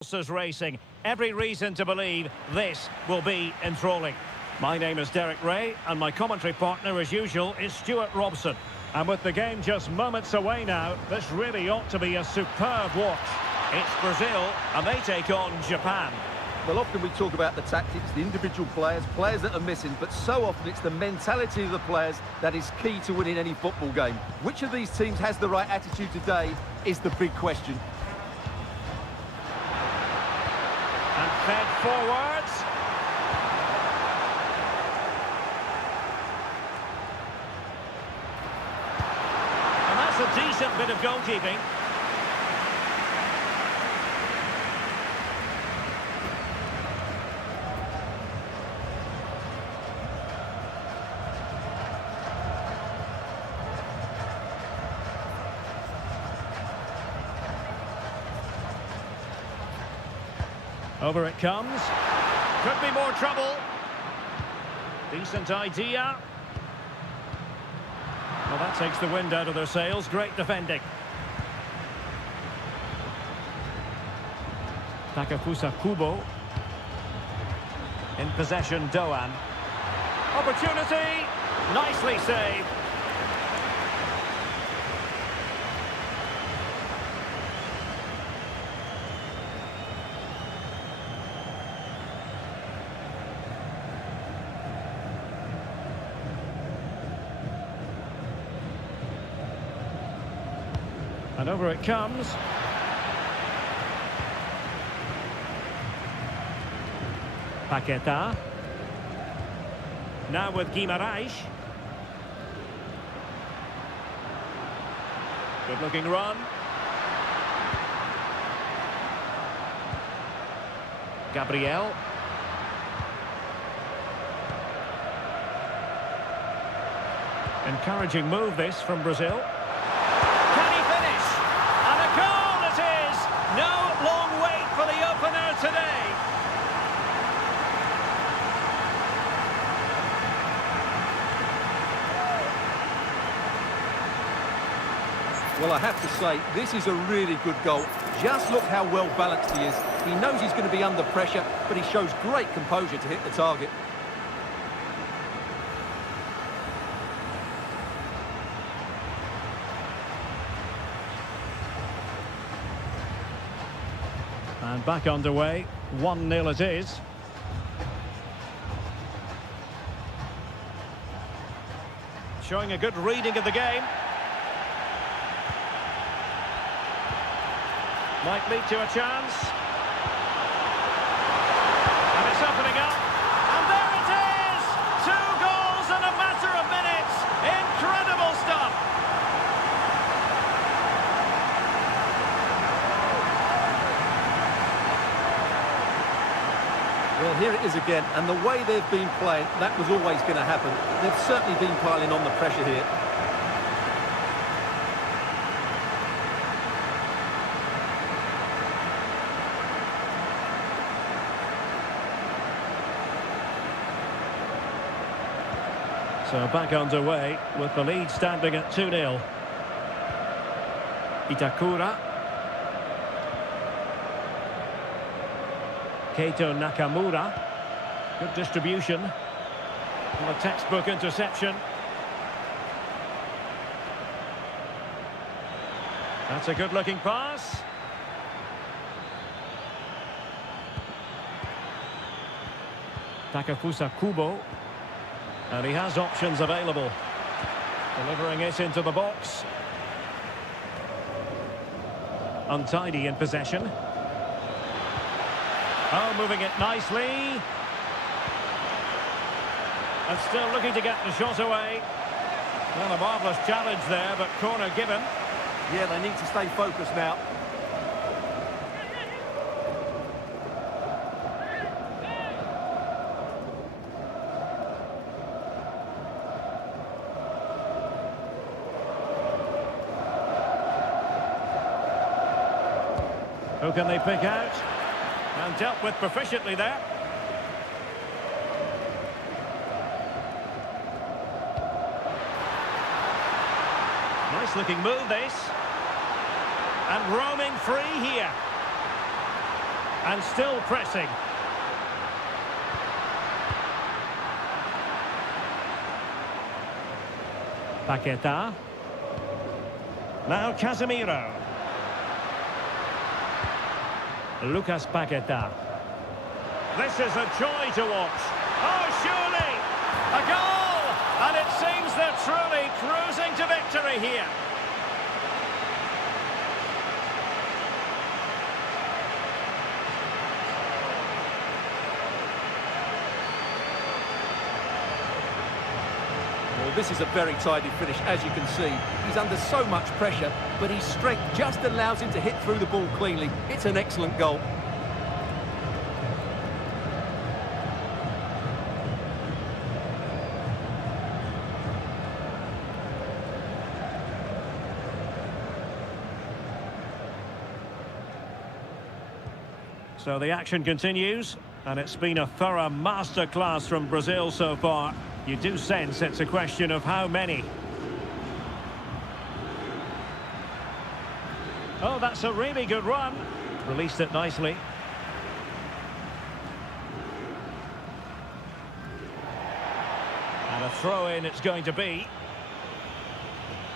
Horses racing. Every reason to believe this will be enthralling. My name is Derek Ray, and my commentary partner, as usual, is Stuart Robson. And with the game just moments away now, this really ought to be a superb watch. It's Brazil, and they take on Japan. Well, often we talk about the tactics, the individual players that are missing, but so often it's the mentality of the players that is key to winning any football game. Which of these teams has the right attitude today is the big question. And fed forwards. And that's a decent bit of goalkeeping. Over it comes. Could be more trouble. Decent idea. Well, that takes the wind out of their sails. Great defending. Takafusa Kubo. In possession, Doan. Opportunity. Nicely saved. And over it comes. Paqueta. Now with Guimarães. Good looking run. Gabriel. Encouraging move this from Brazil. No long wait for the opener today. Well, I have to say, this is a really good goal. Just look how well balanced he is. He knows he's going to be under pressure, but he shows great composure to hit the target. And back underway, 1-0 it is. Showing a good reading of the game. Might lead to a chance. And it's opening up. And there it is! 2 goals in a matter of minutes. Incredible stuff. Well, here it is again, and the way they've been playing, that was always going to happen. They've certainly been piling on the pressure here. So back underway with the lead standing at 2-0. Itakura. Keito Nakamura. Good distribution. And a textbook interception. That's a good-looking pass. Takafusa Kubo. And he has options available. Delivering it into the box. Untidy in possession. Oh, moving it nicely. And still looking to get the shot away. Well, a marvellous challenge there, but corner given. Yeah, they need to stay focused now. Who can they pick out? And dealt with proficiently there. Nice looking move this. And roaming free here. And still pressing. Paqueta. Now Casemiro. Lucas Paqueta. This is a joy to watch. Oh, surely! A goal! And it seems they're truly cruising to victory here. Well, this is a very tidy finish, as you can see. He's under so much pressure, but his strength just allows him to hit through the ball cleanly. It's an excellent goal. So the action continues, and it's been a thorough masterclass from Brazil so far. You do sense it's a question of how many. Oh, that's a really good run. Released it nicely. And a throw-in it's going to be.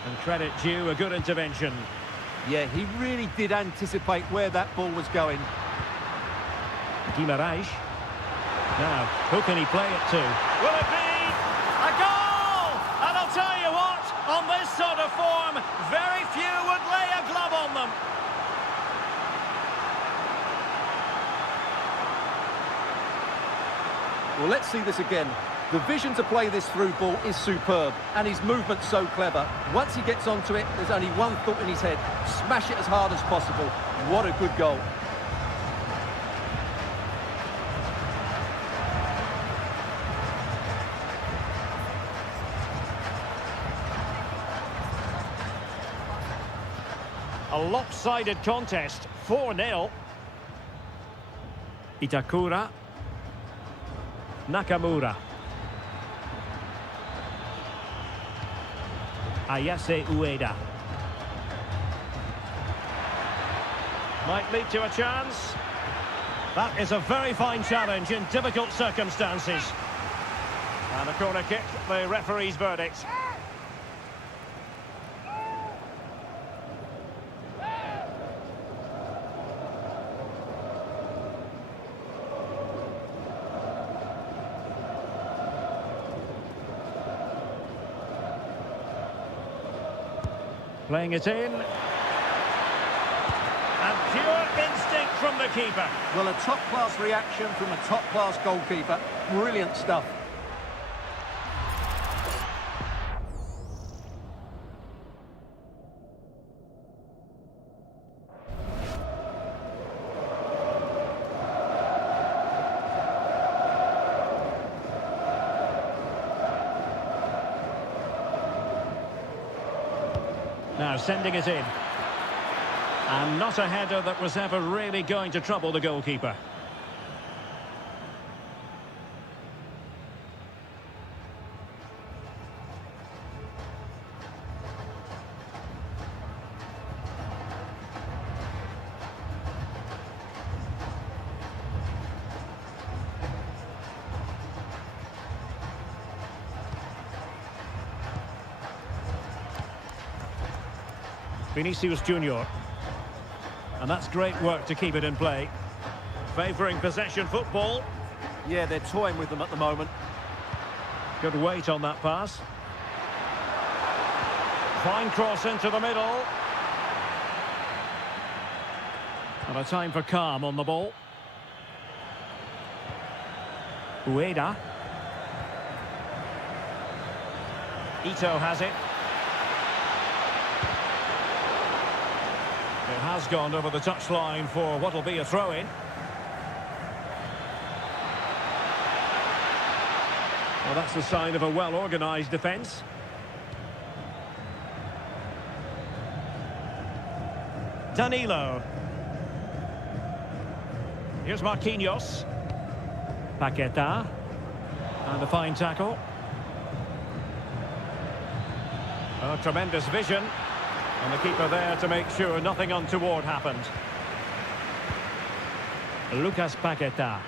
And credit due, a good intervention. Yeah, he really did anticipate where that ball was going. Guimarães. Now, who can he play it to? Will it be a goal? And I'll tell you what, on this sort of form, very few would lay a glove on them. Well, let's see this again. The vision to play this through ball is superb, and his movement's so clever. Once he gets onto it, there's only one thought in his head: smash it as hard as possible. What a good goal. A lopsided contest, 4-0. Itakura. Nakamura. Ayase Ueda. Might lead to a chance. That is a very fine challenge in difficult circumstances. And a corner kick, the referee's verdict. Playing it in. And pure instinct from the keeper. Well, a top-class reaction from a top-class goalkeeper. Brilliant stuff. Now sending it in. And not a header that was ever really going to trouble the goalkeeper. Vinicius Junior. And that's great work to keep it in play. Favouring possession football. Yeah, they're toying with them at the moment. Good weight on that pass. Fine cross into the middle. And a time for calm on the ball. Ueda. Ito has it. It has gone over the touchline for what will be a throw-in. Well, that's the sign of a well-organised defence. Danilo. Here's Marquinhos. Paqueta. And a fine tackle. Oh, tremendous vision. And the keeper there to make sure nothing untoward happened. Lucas Paqueta.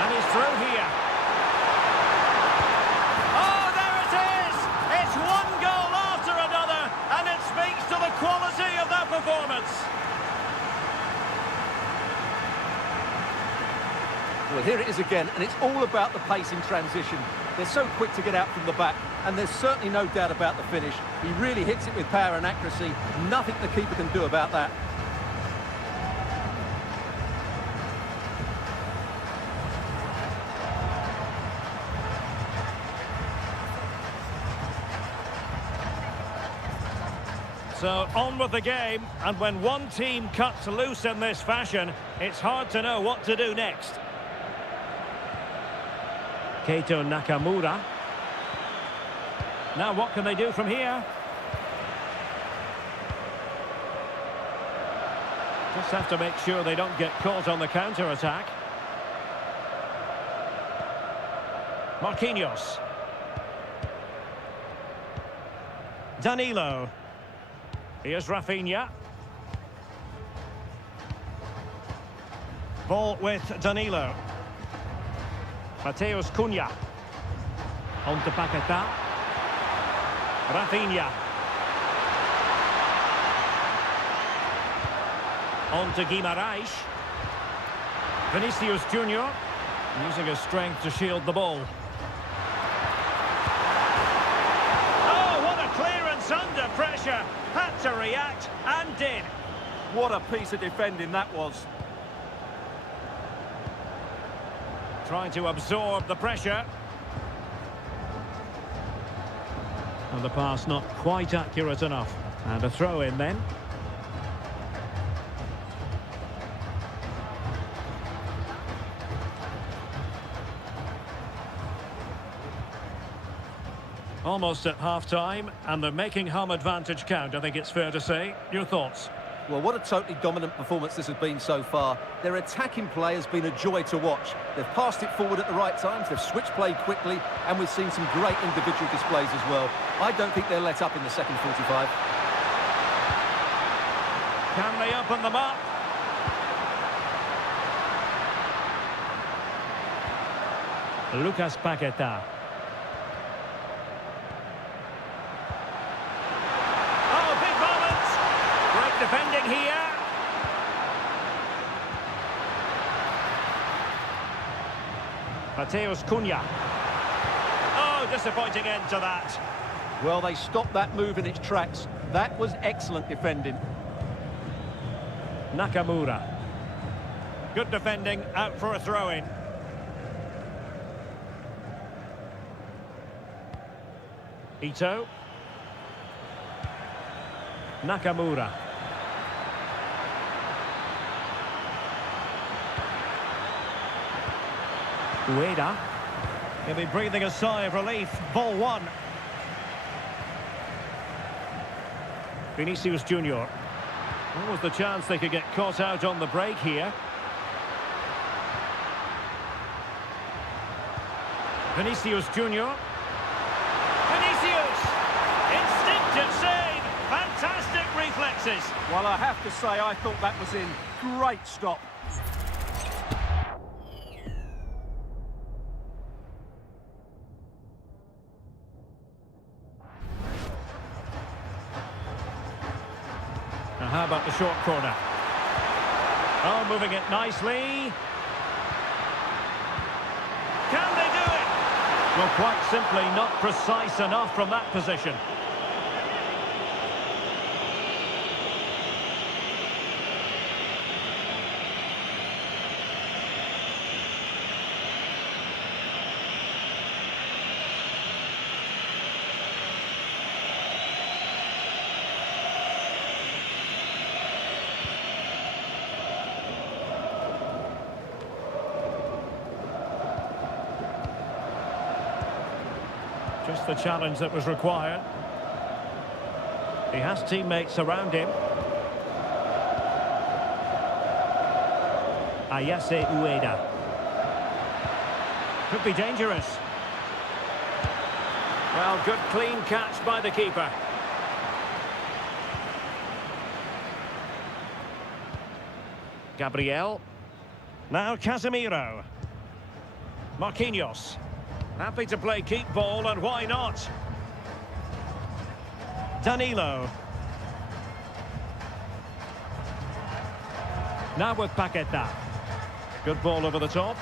And he's through here. Oh, there it is! It's one goal after another, and it speaks to the quality of that performance. Well, here it is again, and it's all about the pace in transition. They're so quick to get out from the back, and there's certainly no doubt about the finish. He really hits it with power and accuracy. Nothing the keeper can do about that. So, on with the game, and when one team cuts loose in this fashion, it's hard to know what to do next. Keito Nakamura. Now what can they do from here? Just have to make sure they don't get caught on the counter-attack. Marquinhos. Danilo. Here's Rafinha. Ball with Danilo. Mateus Cunha. On to Paqueta. Rafinha. On to Guimarães. Vinicius Junior. Using his strength to shield the ball. Oh, what a clearance under pressure. Had to react and did. What a piece of defending that was. Trying to absorb the pressure. And the pass not quite accurate enough. And a throw in then. Almost at half-time, and they're making home advantage count, I think it's fair to say. Your thoughts? Well, what a totally dominant performance this has been so far. Their attacking play has been a joy to watch. They've passed it forward at the right times, they've switched play quickly, and we've seen some great individual displays as well. I don't think they'll let up in the second 45. Can they open them up? Lucas Paqueta. Oh, big moment! Great defending here. Mateus Cunha. Oh, disappointing end to that. Well, they stopped that move in its tracks. That was excellent defending. Nakamura. Good defending, out for a throw-in. Ito. Nakamura. Ueda. He'll be breathing a sigh of relief. Ball one. Vinicius Junior. What was the chance they could get caught out on the break here? Vinicius Junior. Vinicius! Instinctive save! Fantastic reflexes! Well, I have to say, I thought that was in. Great stop. Now how about the short corner? Oh, moving it nicely. Can they do it? Well, quite simply not precise enough from that position. Just the challenge that was required. He has teammates around him. Ayase Ueda. Could be dangerous. Well, good clean catch by the keeper. Gabriel. Now Casemiro. Marquinhos. Happy to play keep ball, and why not? Danilo. Now with Paqueta. Good ball over the top.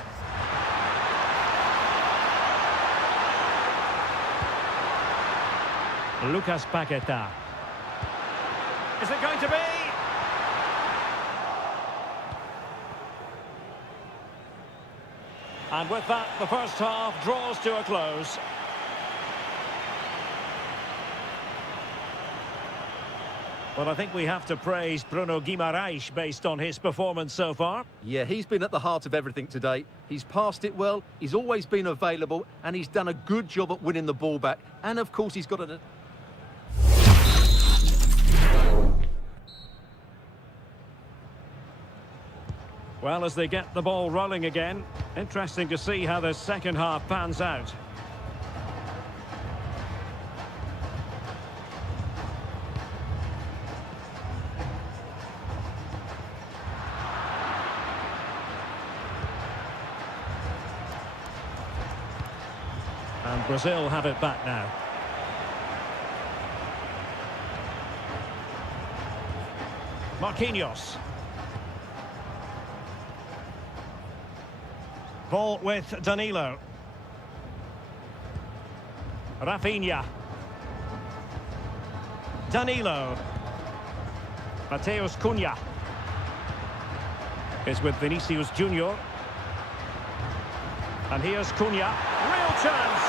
Lucas Paqueta. Is it going to be? And with that, the first half draws to a close. Well, I think we have to praise Bruno Guimaraes based on his performance so far. Yeah, he's been at the heart of everything today. He's passed it well, he's always been available, and he's done a good job at winning the ball back. And, of course, he's got an... Well, as they get the ball rolling again, interesting to see how the second half pans out. And Brazil have it back now. Marquinhos. Ball with Danilo. Rafinha. Danilo. Mateus Cunha. Is with Vinicius Junior. And here's Cunha. Real chance!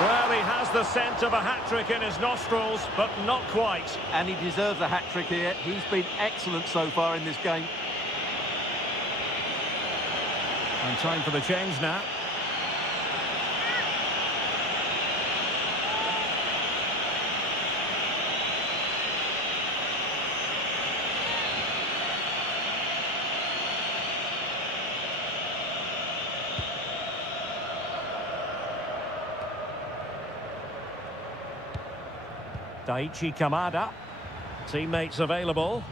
Well, he has the scent of a hat-trick in his nostrils, but not quite. And he deserves a hat-trick here. He's been excellent so far in this game. And time for the change now. Daichi Kamada. Teammates available.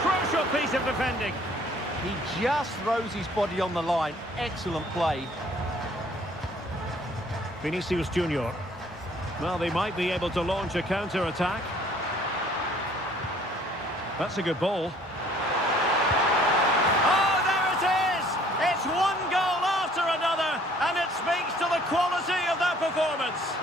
Crucial piece of defending. He just throws his body on the line. Excellent play. Vinicius Junior. Well, they might be able to launch a counter-attack. That's a good ball. Oh, there it is! It's one goal after another, and it speaks to the quality of that performance.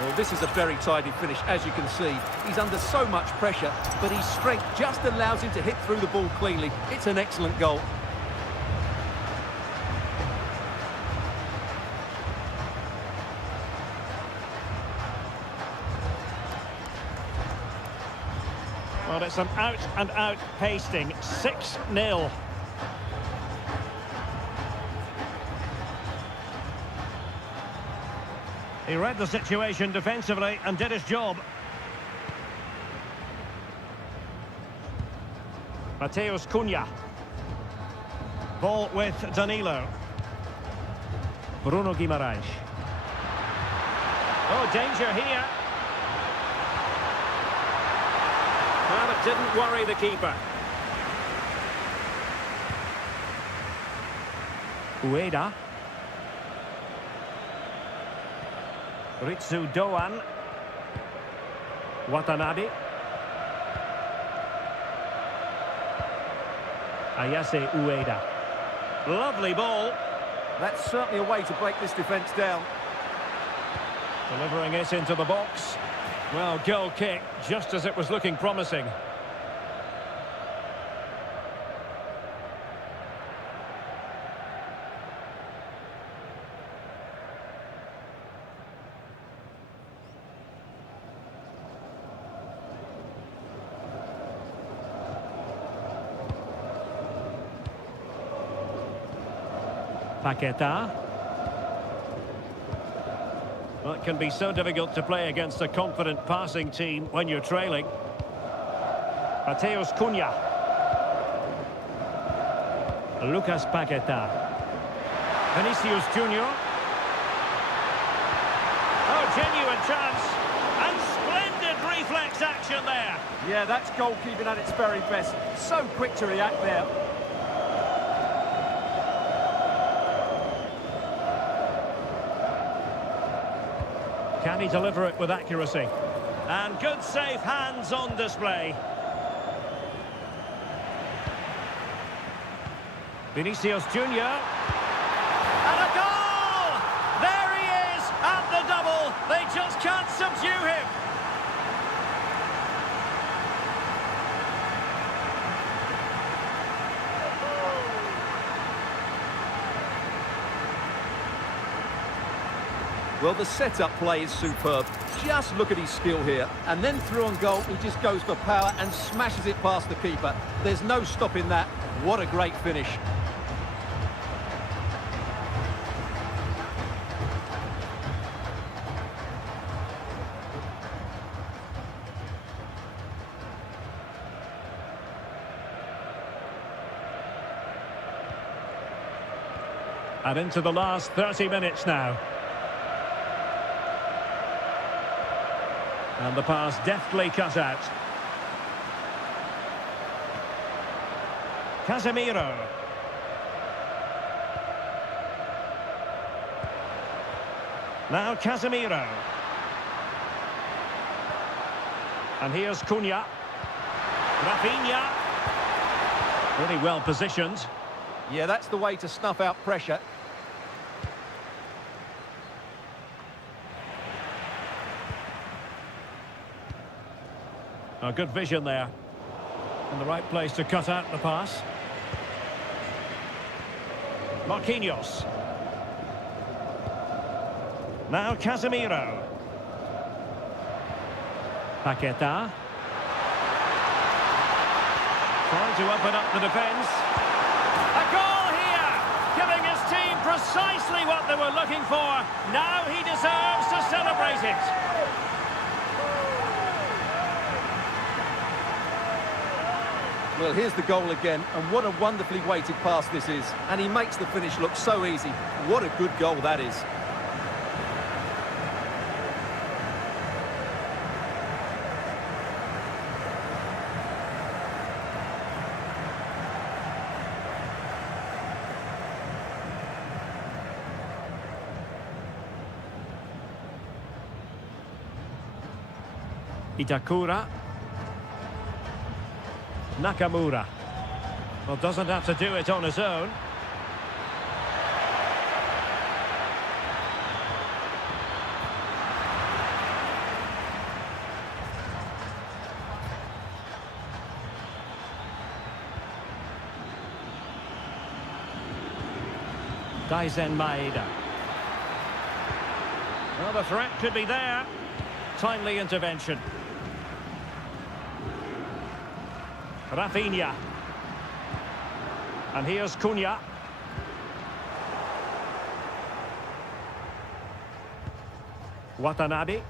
Well, this is a very tidy finish, as you can see. He's under so much pressure, but his strength just allows him to hit through the ball cleanly. It's an excellent goal. Well, it's an out-and-out pasting. 6-0. He read the situation defensively and did his job. Mateus Cunha. Ball with Danilo. Bruno Guimaraes. Oh, danger here. Well, it didn't worry the keeper. Ueda. Ritsu Doan. Watanabe. Ayase Ueda. Lovely ball. That's certainly a way to break this defence down. Delivering it into the box. Well, goal kick, just as it was looking promising. Paqueta. Well, it can be so difficult to play against a confident passing team when you're trailing. Mateus Cunha. Lucas Paqueta. Vinicius Junior. Oh, genuine chance. And splendid reflex action there. Yeah, that's goalkeeping at its very best. So quick to react there. Can he deliver it with accuracy? And good safe hands on display. Vinicius Junior. And a goal! There he is at the double. They just can't subdue him. Well, the set-up play is superb. Just look at his skill here. And then through on goal, he just goes for power and smashes it past the keeper. There's no stopping that. What a great finish. And into the last 30 minutes now. And the pass deftly cut out. Casemiro. Now Casemiro. And here's Cunha. Rafinha. Really well positioned. Yeah, that's the way to snuff out pressure. A good vision there. In the right place to cut out the pass. Marquinhos. Now Casemiro. Paqueta. Trying to open up the defence. A goal here! Giving his team precisely what they were looking for. Now he deserves to celebrate it. Well, here's the goal again, and what a wonderfully weighted pass this is. And he makes the finish look so easy. What a good goal that is. Itakura. Nakamura. Well, doesn't have to do it on his own. Daisen Maeda. Well, the threat could be there. Timely intervention. Rafinha. And here's Cunha. Watanabe.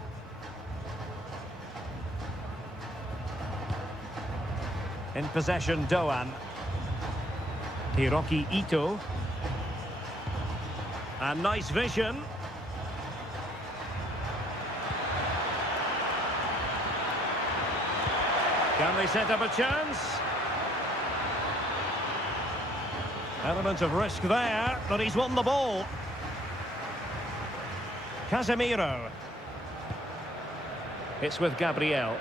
In possession, Doan. Hiroki Ito. And nice vision. Can they set up a chance? Element of risk there, but he's won the ball. Casemiro. It's with Gabriel.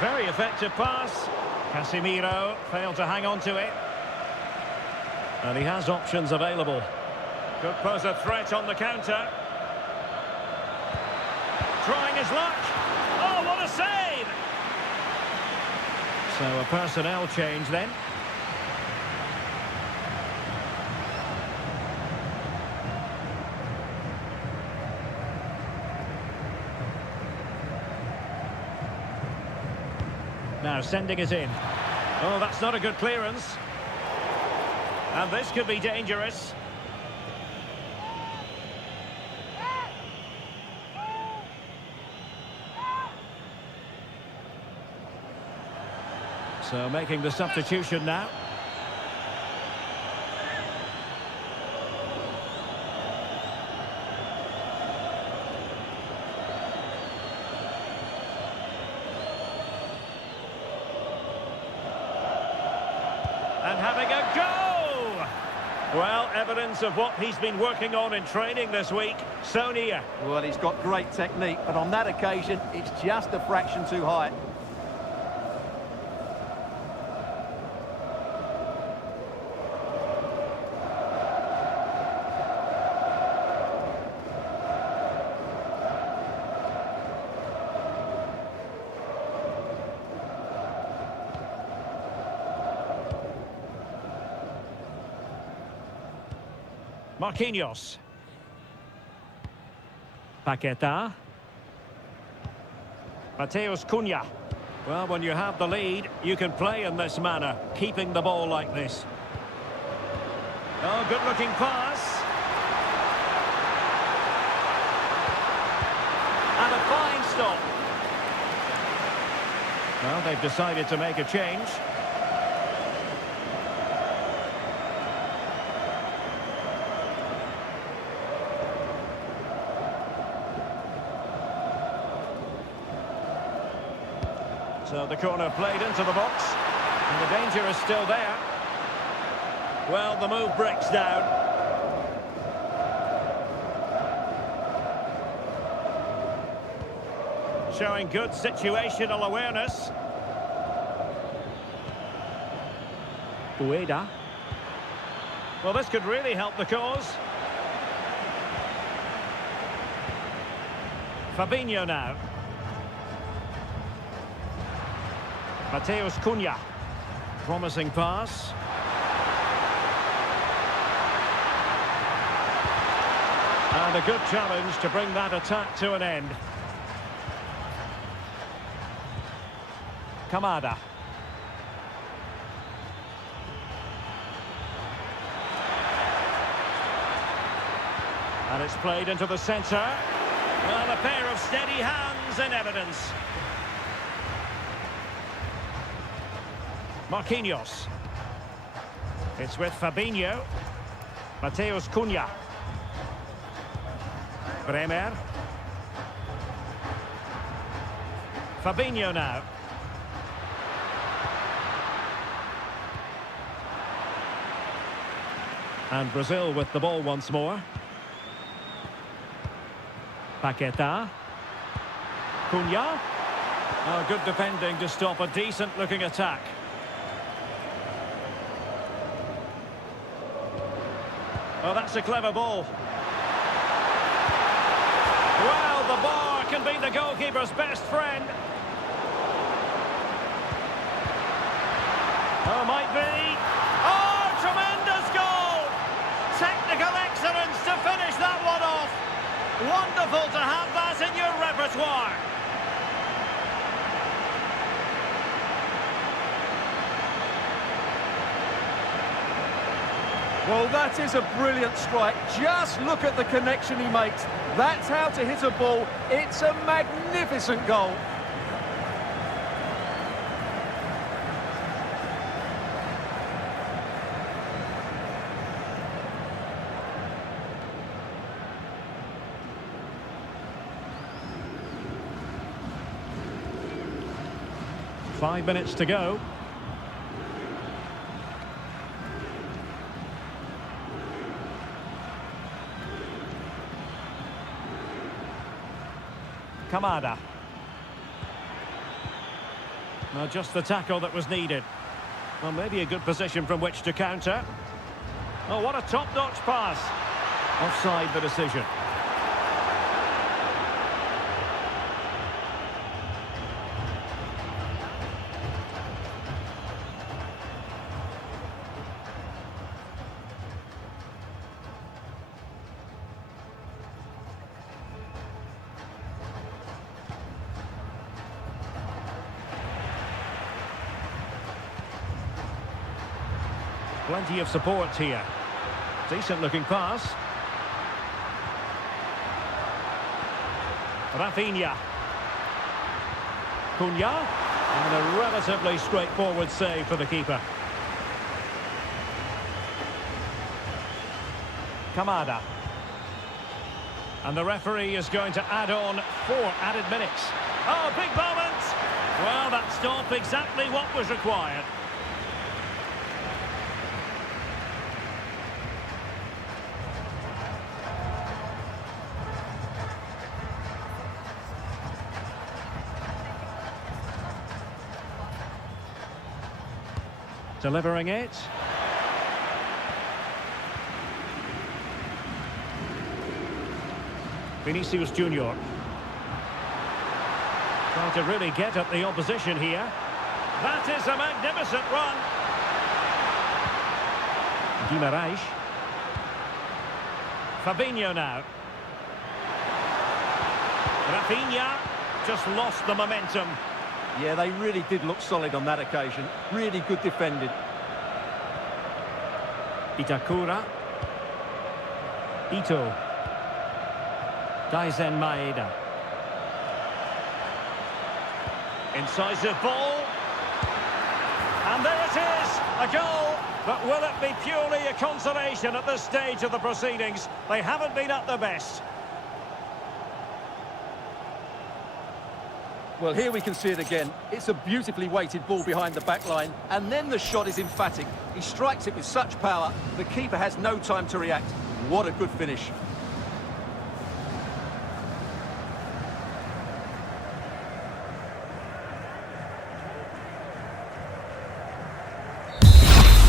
Very effective pass. Casemiro failed to hang on to it. And he has options available. Could pose a threat on the counter. Trying his luck. Oh, what a save! So a personnel change then. Now sending it in. Oh, that's not a good clearance. And this could be dangerous. So making the substitution now. And having a go! Well, evidence of what he's been working on in training this week. So near. Well, he's got great technique, but on that occasion, it's just a fraction too high. Marquinhos. Paqueta. Mateus Cunha. Well, when you have the lead, you can play in this manner, keeping the ball like this. Oh, good-looking pass. And a fine stop. Well, they've decided to make a change. So the corner played into the box, and the danger is still there. Well, the move breaks down. Showing good situational awareness. Ueda. Well, this could really help the cause. Fabinho now. Mateus Cunha. Promising pass. And a good challenge to bring that attack to an end. Kamada. And it's played into the centre. Well, a pair of steady hands in evidence. Marquinhos. It's with Fabinho. Mateus Cunha. Bremer. Fabinho now. And Brazil with the ball once more. Paqueta. Cunha. Oh, good defending to stop a decent-looking attack. Oh, that's a clever ball. Well, the bar can be the goalkeeper's best friend. Oh, might be. Oh, tremendous goal! Technical excellence to finish that one off. Wonderful to have that in your repertoire. Well, that is a brilliant strike. Just look at the connection he makes. That's how to hit a ball. It's a magnificent goal. Five minutes to go. Kamada. Well, just the tackle that was needed. Well, maybe a good position from which to counter. Oh, what a top-notch pass. Offside the decision. Plenty of support here. Decent looking pass. Rafinha. Cunha. And a relatively straightforward save for the keeper. Kamada. And the referee is going to add on 4 added minutes. Oh, big moment! Well, that stopped exactly what was required. Delivering it. Vinicius Junior. Trying to really get at the opposition here. That is a magnificent run. Guimaraes. Fabinho now. Rafinha just lost the momentum. Yeah, they really did look solid on that occasion. Really good defending. Itakura. Ito. Daizen Maeda. Incisive ball. And there it is, a goal. But will it be purely a consolation at this stage of the proceedings? They haven't been at their best. Well, here we can see it again. It's a beautifully weighted ball behind the back line, and then the shot is emphatic. He strikes it with such power, the keeper has no time to react. What a good finish.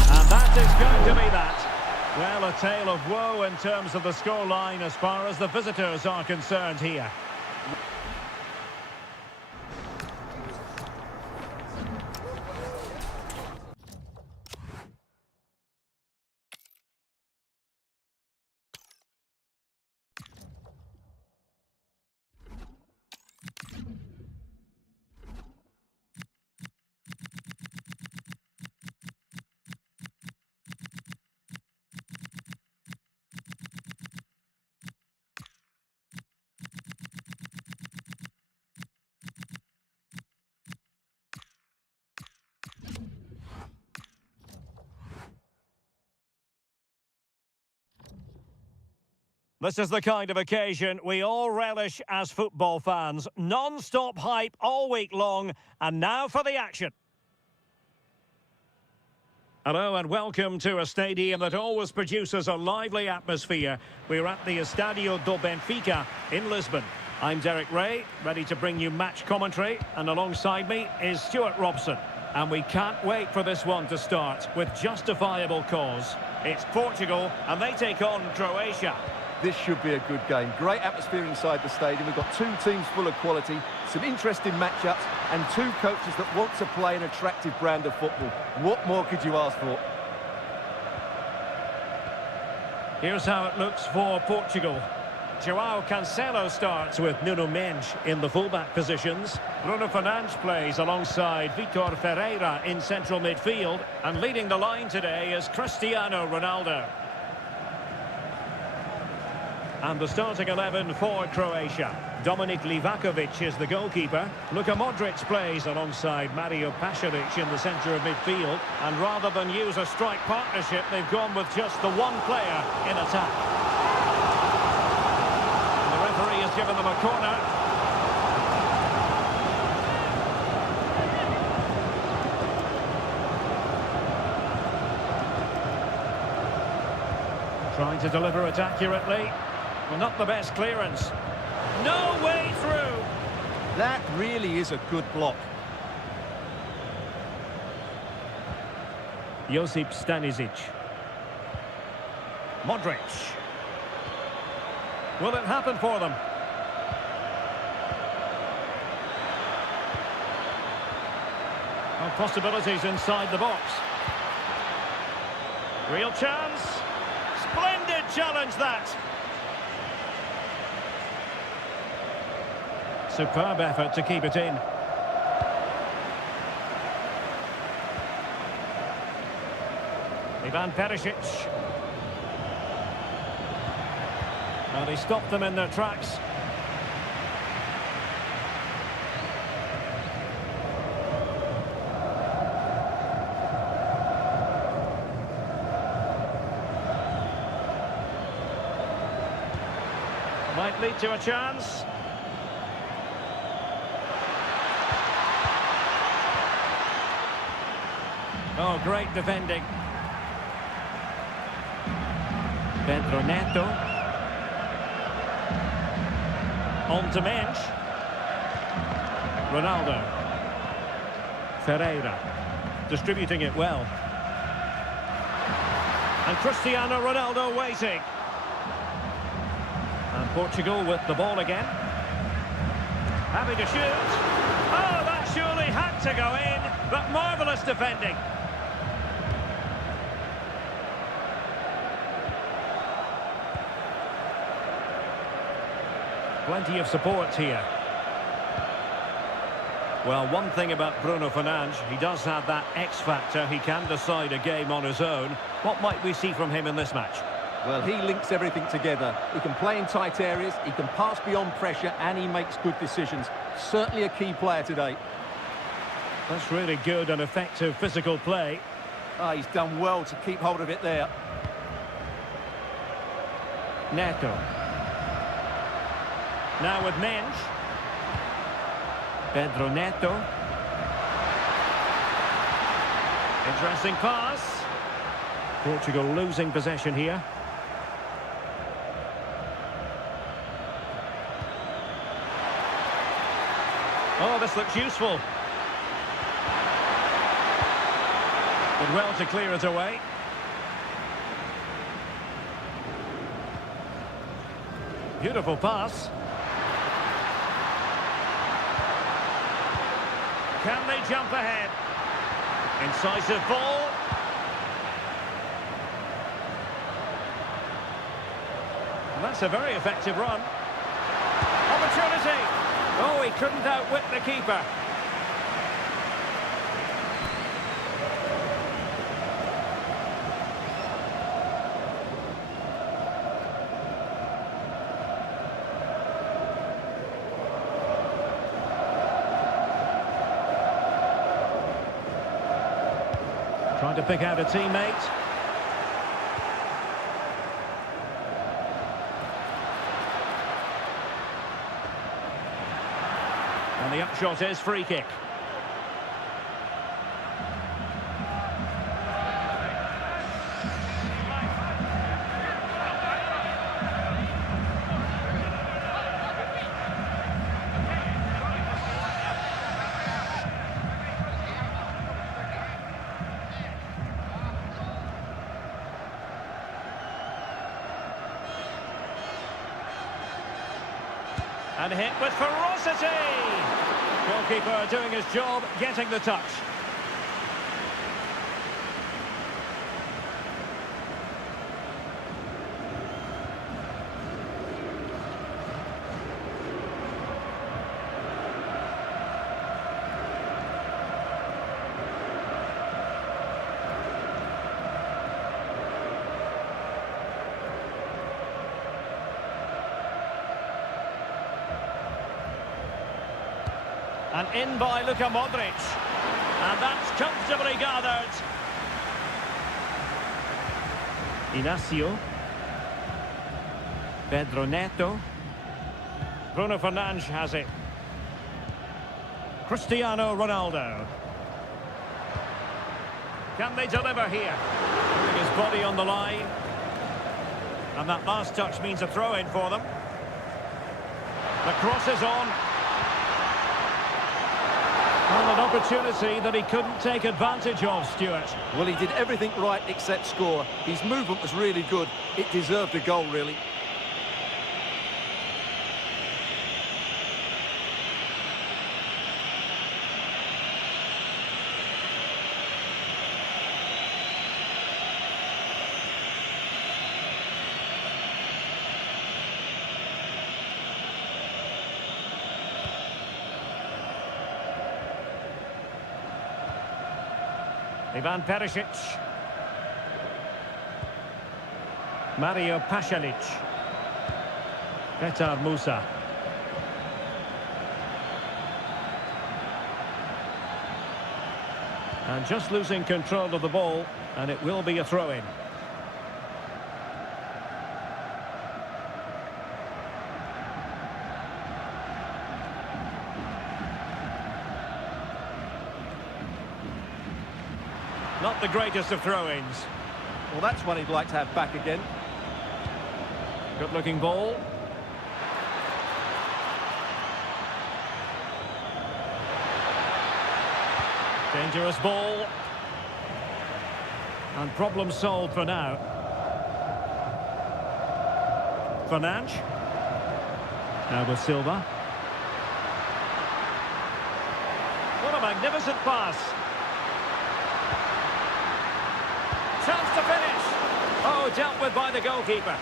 And that is going to be that. Well, a tale of woe in terms of the scoreline as far as the visitors are concerned here. This is the kind of occasion we all relish as football fans. Non-stop hype all week long, and now for the action. Hello and welcome to a stadium that always produces a lively atmosphere. We're at the Estadio do Benfica in Lisbon. I'm Derek Ray, ready to bring you match commentary, and alongside me is Stuart Robson. And we can't wait for this one to start with justifiable cause. It's Portugal, and they take on Croatia. This should be a good game. Great atmosphere inside the stadium. We've got 2 teams full of quality, some interesting matchups, and 2 coaches that want to play an attractive brand of football. What more could you ask for? Here's how it looks for Portugal. João Cancelo starts with Nuno Mendes in the fullback positions. Bruno Fernandes plays alongside Vitor Ferreira in central midfield. And leading the line today is Cristiano Ronaldo. And the starting 11 for Croatia. Dominik Livakovic is the goalkeeper. Luka Modric plays alongside Mario Pasalic in the centre of midfield. And rather than use a strike partnership, they've gone with just the one player in attack. And the referee has given them a corner. Trying to deliver it accurately. Well, not the best clearance. No way through. That really is a good block. Josip Stanisic. Modric. Will it happen for them? Well, possibilities inside the box. Real chance. Splendid challenge, that. Superb effort to keep it in. Ivan Perisic. Well, he stopped them in their tracks. might lead to a chance. Oh, great defending. Pedro Neto. On to Mensch. Ronaldo. Ferreira. Distributing it well. And Cristiano Ronaldo waiting. And Portugal with the ball again. Happy to shoot. Oh, that surely had to go in, but marvellous defending. Plenty of support here. Well, one thing about Bruno Fernandes, he does have that X factor. He can decide a game on his own. What might we see from him in this match? Well, he links everything together. He can play in tight areas, he can pass beyond pressure, and he makes good decisions. Certainly a key player today. That's really good and effective physical play. Ah, he's done well to keep hold of it there. Neto. Now with Mensch. Pedro Neto. Interesting pass. Portugal losing possession here. Oh, this looks useful. Did well to clear it away. Beautiful pass. Can they jump ahead? Incisive ball. And that's a very effective run. Opportunity. Oh, he couldn't outwit the keeper. Trying to pick out a teammate. And the upshot is free kick. And hit with ferocity. Goalkeeper doing his job, getting the touch. And in by Luka Modric. And that's comfortably gathered. Inacio. Pedro Neto. Bruno Fernandes has it. Cristiano Ronaldo. Can they deliver here? Putting his body on the line. And that last touch means a throw-in for them. The cross is on. Well, an opportunity that he couldn't take advantage of, Stuart. Well, he did everything right except score. His movement was really good. It deserved a goal, really. Ivan Perisic. Mario Pasalic. Petar Musa. And just losing control of the ball, and it will be a throw-in. Not the greatest of throw-ins. Well, that's one he'd like to have back again. Good-looking ball. Dangerous ball. And problem solved for now. Fernandes. Now with Silva. What a magnificent pass. Chance to finish. Oh, dealt with by the goalkeeper.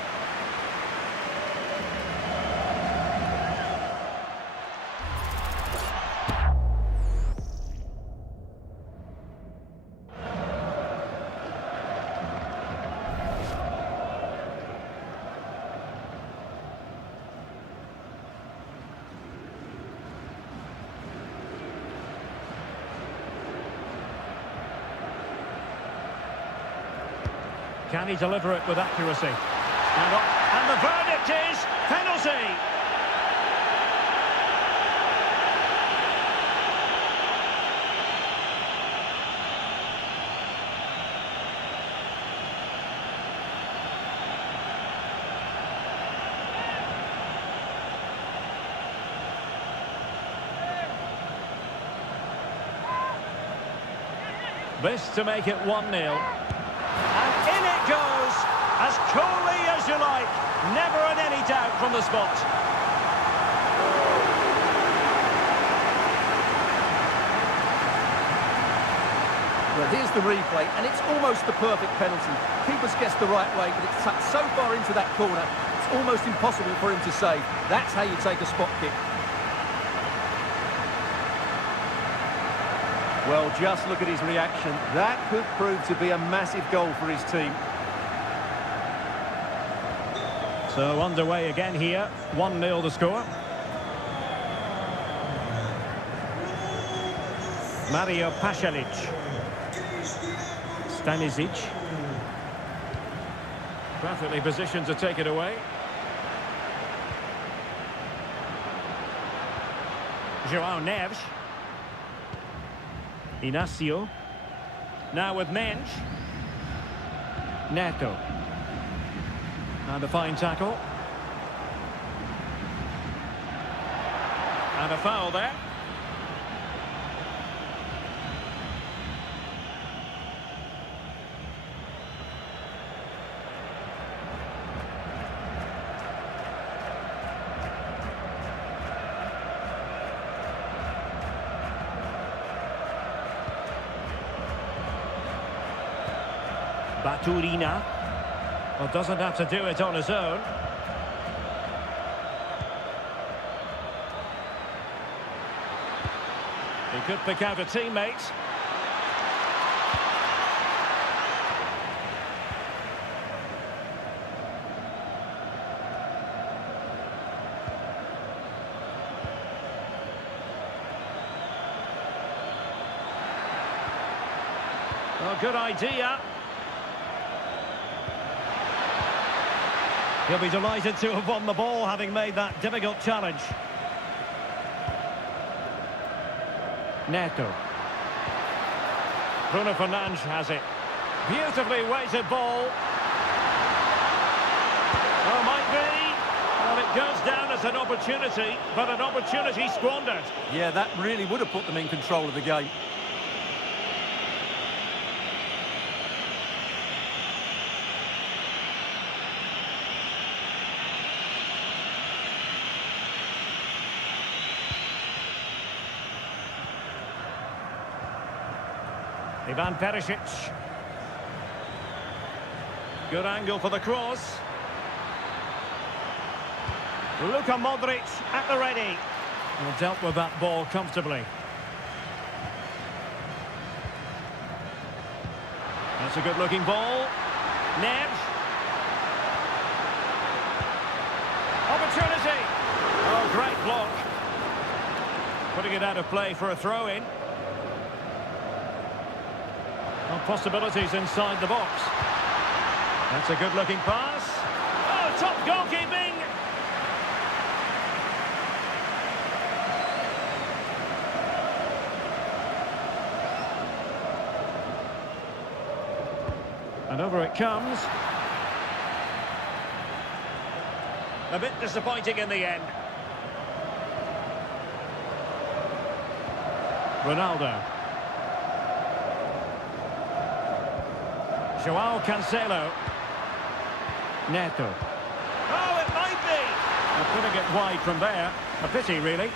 Can he deliver it with accuracy? And the verdict is penalty! This to make it 1-0. Goes as coolly as you like. Never in any doubt from the spot. Well, here's the replay, and it's almost the perfect penalty. Keeper's guessed the right way, but it's tucked so far into that corner, it's almost impossible for him to save. That's how you take a spot kick. Well, just look at his reaction. That could prove to be a massive goal for his team. So underway again here, 1-0 the score. Mario Pasalic. Stanisic. Perfectly positioned to take it away. João Neves. Inacio. Now with Mensch. Neto. And a fine tackle. And a foul there. Baturina. Well, doesn't have to do it on his own. He could pick out a teammate. Well, good idea. He'll be delighted to have won the ball, having made that difficult challenge. Neto. Bruno Fernandes has it. Beautifully weighted ball. Oh, might be. Well, it goes down as an opportunity, but an opportunity squandered. Yeah, that really would have put them in control of the game. Ivan Perisic. Good angle for the cross. Luka Modric at the ready. Well, dealt with that ball comfortably. That's a good-looking ball. Neves. Opportunity. Oh, great block. Putting it out of play for a throw-in. Well, possibilities inside the box. That's a good-looking pass. Oh, top goalkeeping! And over it comes. A bit disappointing in the end. Ronaldo. Joao Cancelo. Neto. Oh, it might be! They're putting it wide from there. A pity, really.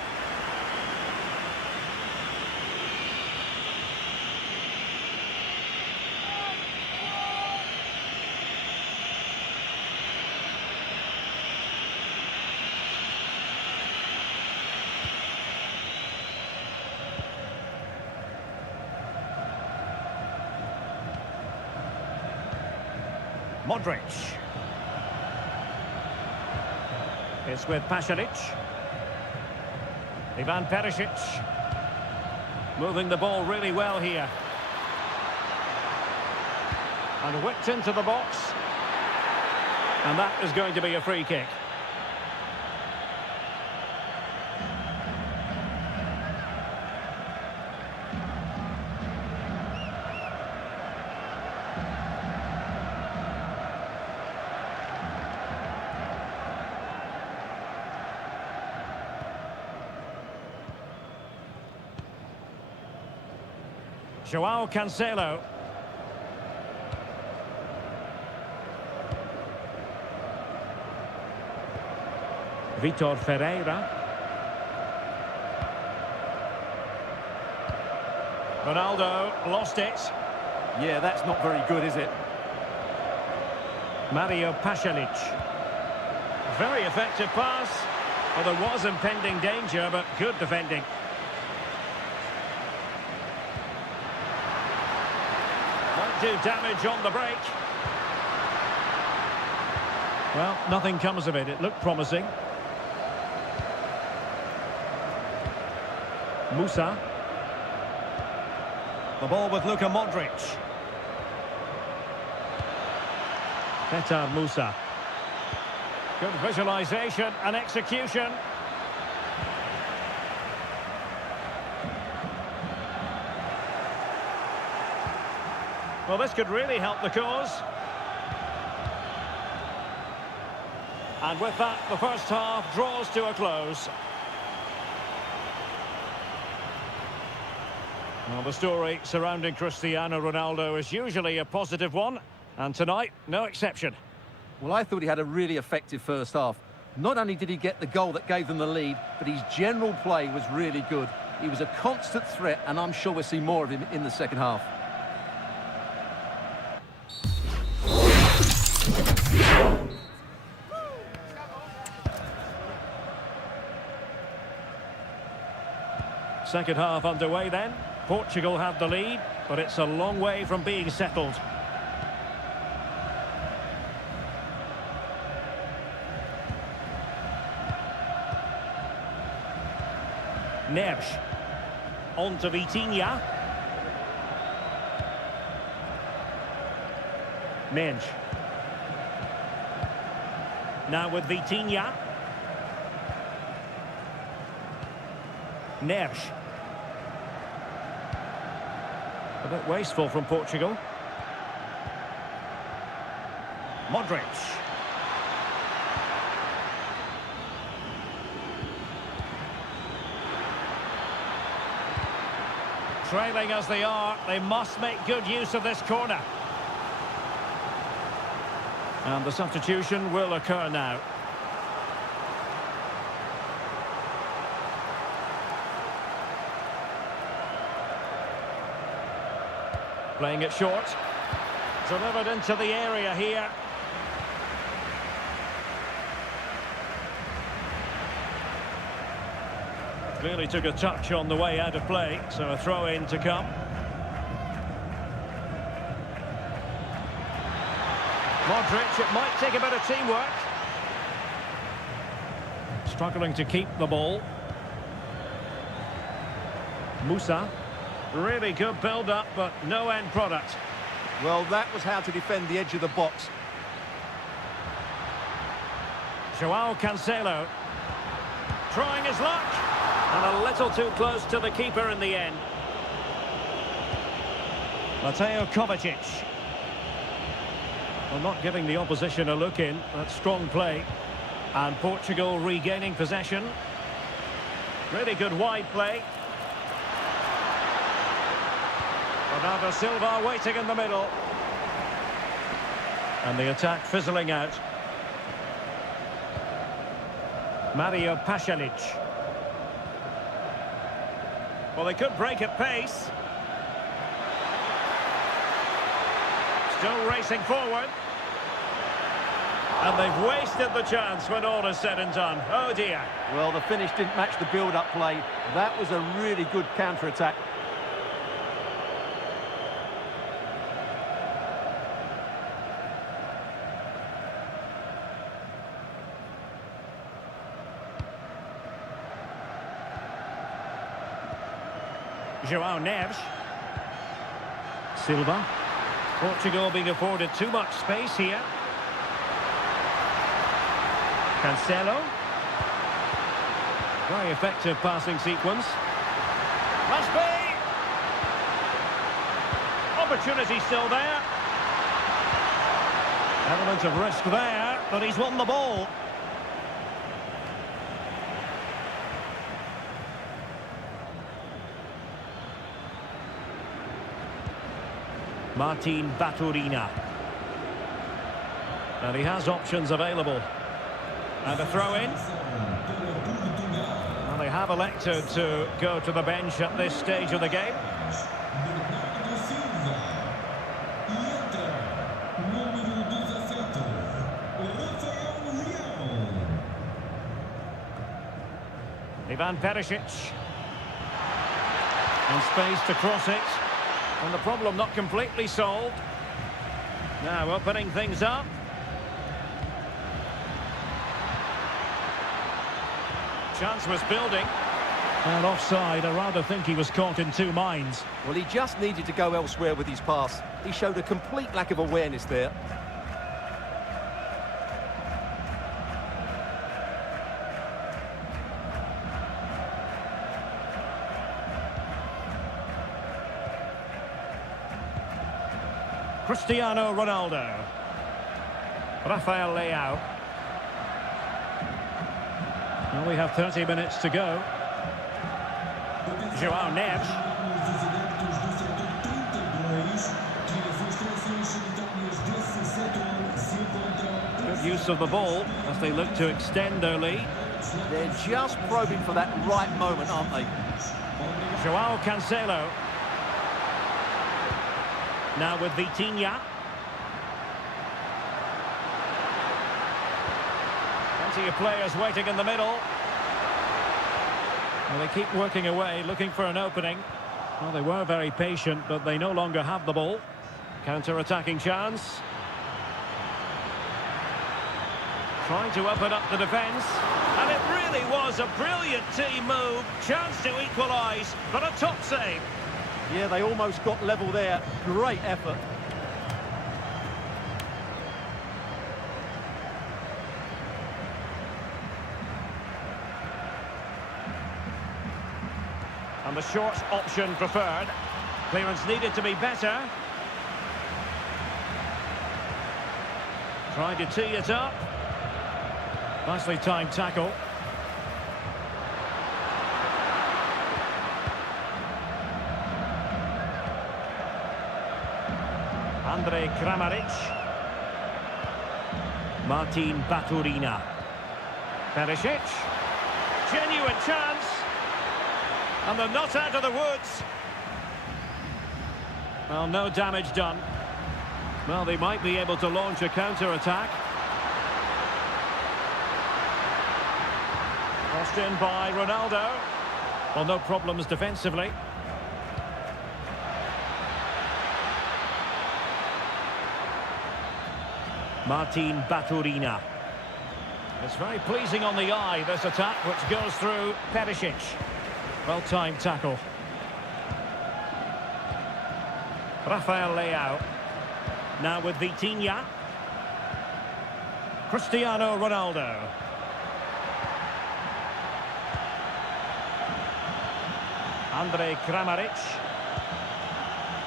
Modric. It's with Pasalic. Ivan Perisic. Moving the ball really well here. And whipped into the box. And that is going to be a free kick. Joao Cancelo. Vitor Ferreira. Ronaldo lost it. Yeah, that's not very good, is it? Mario Pasalic. Very effective pass. Well, there was impending danger, but good defending. Won't do damage on the break. Well, nothing comes of it. It looked promising. Musa. The ball with Luka Modric. Petar Musa. Good visualisation and execution. Well, this could really help the cause. And with that, the first half draws to a close. Well, the story surrounding Cristiano Ronaldo is usually a positive one, and tonight, no exception. Well, I thought he had a really effective first half. Not only did he get the goal that gave them the lead, but his general play was really good. He was a constant threat, and I'm sure we'll see more of him in the second half. Second half underway then. Portugal have the lead, but it's a long way from being settled. Neves. On to Vitinha. Mensch. Now with Vitinha. Neves. A bit wasteful from Portugal. Modric. Trailing as they are, they must make good use of this corner. And the substitution will occur now. Playing it short. Delivered into the area here. Clearly took a touch on the way out of play, so a throw-in to come. Modric, it might take a bit of teamwork. Struggling to keep the ball. Musa. Really good build-up, but no end product. Well, that was how to defend the edge of the box. Joao Cancelo. Trying his luck. And a little too close to the keeper in the end. Mateo Kovacic. Well, not giving the opposition a look in. That's strong play. And Portugal regaining possession. Really good wide play. Bernardo Silva waiting in the middle. And the attack fizzling out. Mario Pasalic. Well, they could break at pace. Still racing forward. And they've wasted the chance when all is said and done. Oh dear. Well, the finish didn't match the build-up play. That was a really good counter-attack. João Neves. Silva. Portugal being afforded too much space here. Cancelo. Very effective passing sequence. Must be! Opportunity still there. Element of risk there, but he's won the ball. Martin Baturina. And he has options available. And a throw-in. Well, they have elected to go to the bench at this stage of the game. Ivan Perisic. And space to cross it. And the problem not completely solved. Now opening things up. Chance was building. And offside, I rather think he was caught in two minds. Well, he just needed to go elsewhere with his pass. He showed a complete lack of awareness there. Cristiano Ronaldo. Rafael Leao. Well, we have 30 minutes to go. João Neves. Good use of the ball as they look to extend their lead. They're just probing for that right moment, aren't they? João Cancelo. Now with Vitinha. Plenty of players waiting in the middle. Well, they keep working away, looking for an opening. Well, they were very patient, but they no longer have the ball. Counter-attacking chance. Trying to open up the defence. And it really was a brilliant team move. Chance to equalise, but a top save. Yeah, they almost got level there. Great effort. And the short option preferred. Clearance needed to be better. Trying to tee it up. Nicely timed tackle. Andre Kramaric. Martin Baturina. Perisic. Genuine chance. And they're not out of the woods. Well, no damage done. Well, they might be able to launch a counter-attack. Crossed in by Ronaldo. Well, no problems defensively. Martin Baturina. It's very pleasing on the eye, this attack, which goes through Perisic. Well-timed tackle. Rafael Leao. Now with Vitinha. Cristiano Ronaldo. Andre Kramaric.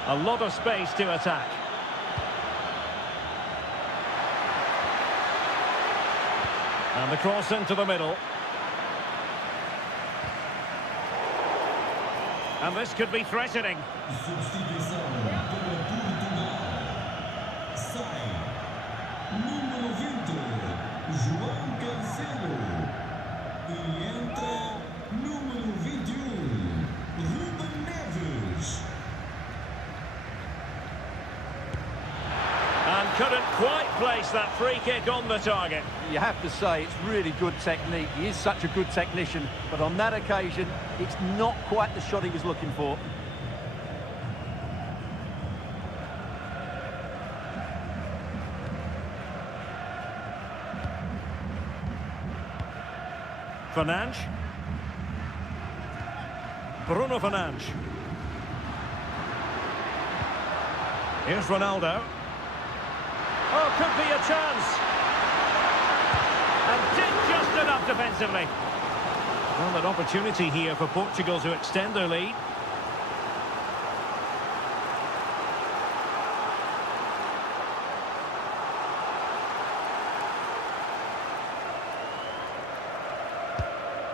A lot of space to attack. And the cross into the middle. And this could be threatening. Substituição pela Portugal. Sai. Número 20, João Cancelo. E entra número 21, Ruben Neves. And couldn't quite place that free kick on the target. You have to say it's really good technique. He is such a good technician, but on that occasion, it's not quite the shot he was looking for. Fernandes. Bruno Fernandes. Here's Ronaldo. Oh, could be a chance. And did just enough defensively. Well, an opportunity here for Portugal to extend their lead.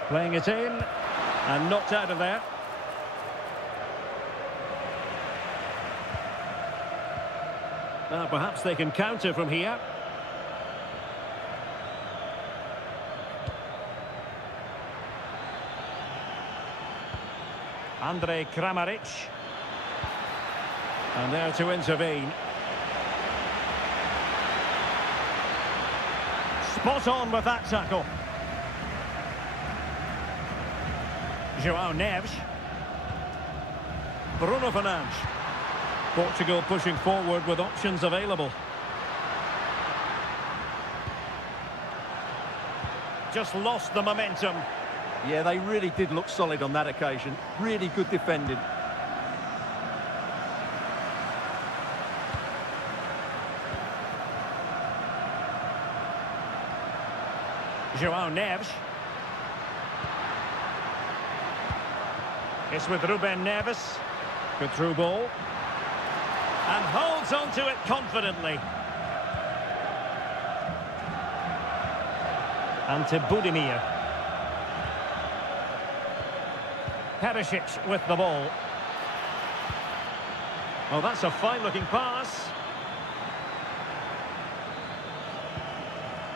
Playing it in, and knocked out of there. Now perhaps they can counter from here. Andrej Kramaric. And there to intervene. Spot on with that tackle. João Neves. Bruno Fernandes. Portugal pushing forward with options available. Just lost the momentum. Yeah, they really did look solid on that occasion. Really good defending. João Neves. It's with Ruben Neves. Good through ball. And holds on to it confidently. Ante Budimir. Perisic with the ball. Oh, that's a fine-looking pass.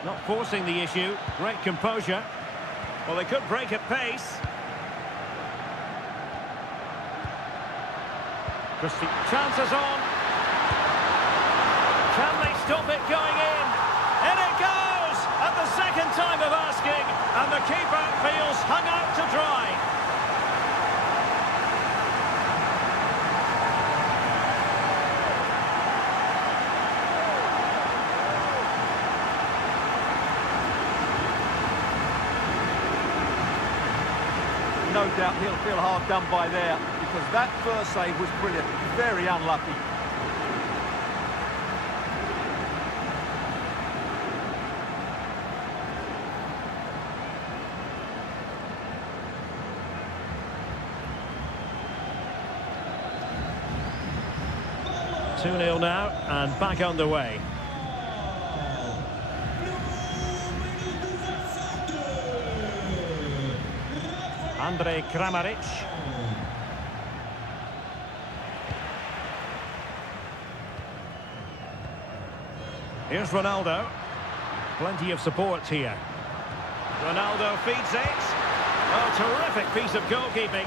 Not forcing the issue. Great composure. Well, they could break at pace. Chances on. Can they stop it going in? In it goes! At the second time of asking, and the keeper feels hung out to dry. No doubt he'll feel hard done by there, because that first save was brilliant. Very unlucky. Two 2-0 now, and back underway. Andrej Kramaric. Here's Ronaldo. Plenty of support here. Ronaldo feeds it. Oh, terrific piece of goalkeeping.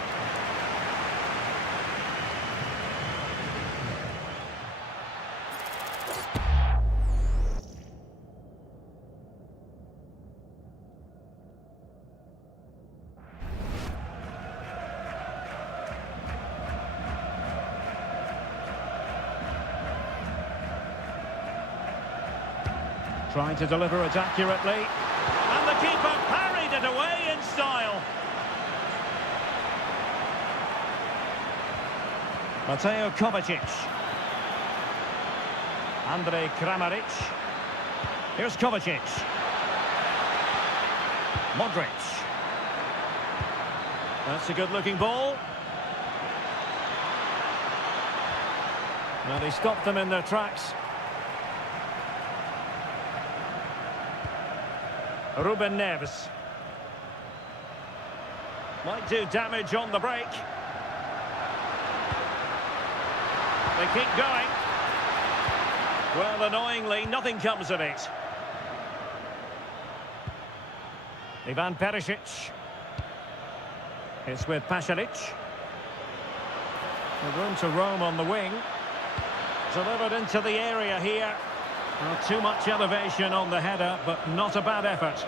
Trying to deliver it accurately. And the keeper parried it away in style. Mateo Kovacic. Andrej Kramaric. Here's Kovacic. Modric. That's a good-looking ball. Now they stopped them in their tracks. Ruben Neves. Might do damage on the break. They keep going. Well, annoyingly, nothing comes of it. Ivan Perisic. It's with Pasalic. The room to roam on the wing. Delivered into the area here. Well, too much elevation on the header, but not a bad effort.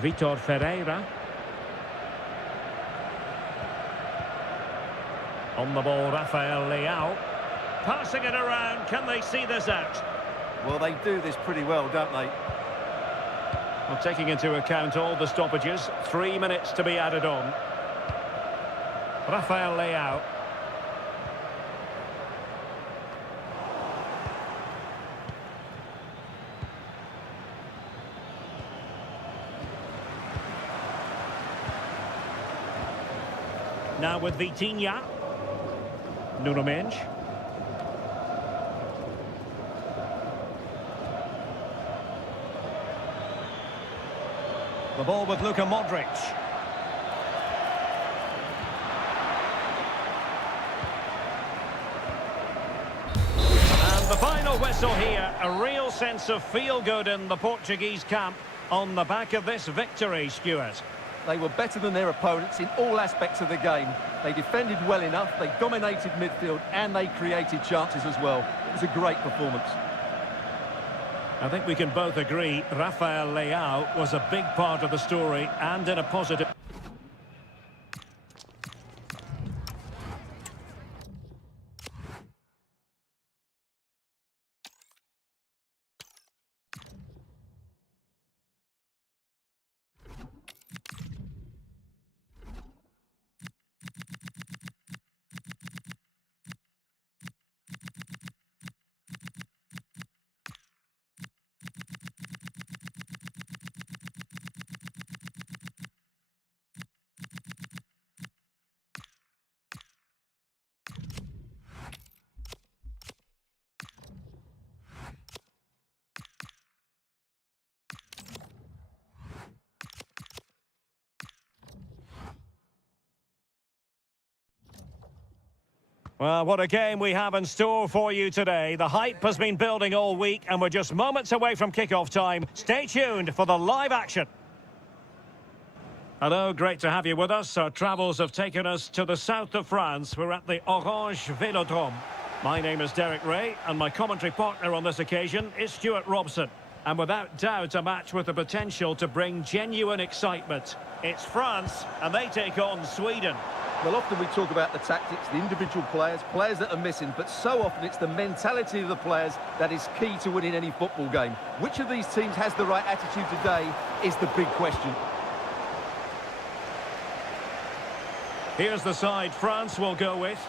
Vitor Ferreira. On the ball, Rafael Leao. Passing it around, can they see this out? Well, they do this pretty well, don't they? Well, taking into account all the stoppages, 3 minutes to be added on. Rafael Leao. Now with Vitinha. Nuno Mendes. The ball with Luka Modric. And the final whistle here. A real sense of feel-good in the Portuguese camp on the back of this victory, Stuart. They were better than their opponents in all aspects of the game. They defended well enough, they dominated midfield, and they created chances as well. It was a great performance. I think we can both agree Rafael Leao was a big part of the story and in a positive... Well, what a game we have in store for you today. The hype has been building all week and we're just moments away from kickoff time. Stay tuned for the live action. Hello, great to have you with us. Our travels have taken us to the south of France. We're at the Orange Vélodrome. My name is Derek Ray and my commentary partner on this occasion is Stuart Robson. And without doubt, a match with the potential to bring genuine excitement. It's France and they take on Sweden. Well, often we talk about the tactics, the individual players, players that are missing, but so often it's the mentality of the players that is key to winning any football game. Which of these teams has the right attitude today is the big question. Here's the side France will go with.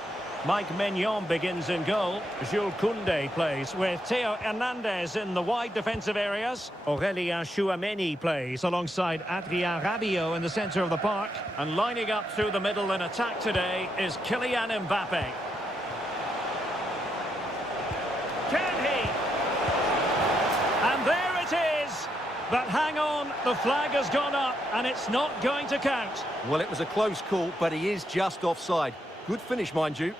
Mike Maignan begins in goal. Jules Koundé plays with Theo Hernandez in the wide defensive areas. Aurélien Tchouameni plays alongside Adrien Rabiot in the centre of the park. And lining up through the middle in attack today is Kylian Mbappe. Can he? And there it is! But hang on, the flag has gone up and it's not going to count. Well, it was a close call, but he is just offside. Good finish, mind you.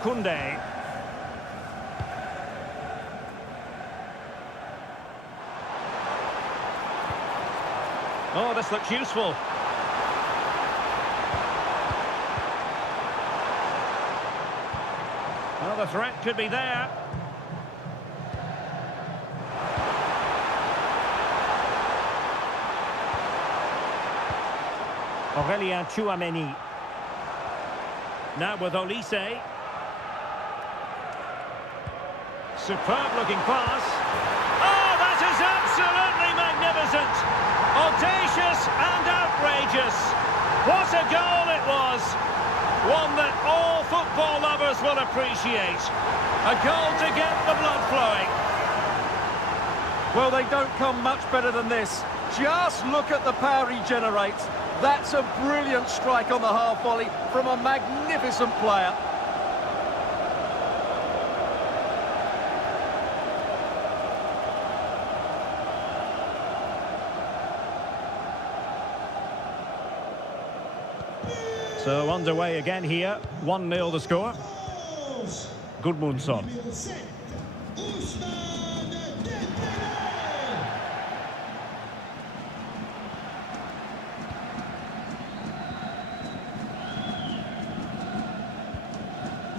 Koundé. Oh, this looks useful. Well, the threat could be there. Aurélien Tchouameni. Now with Olise. superb-looking pass. Oh, that is absolutely magnificent! Audacious and outrageous. What a goal it was! One that all football lovers will appreciate. A goal to get the blood flowing. Well, they don't come much better than this. Just look at the power he generates. That's a brilliant strike on the half volley from a magnificent player. So underway again here. 1-0 the score. Gudmundsson.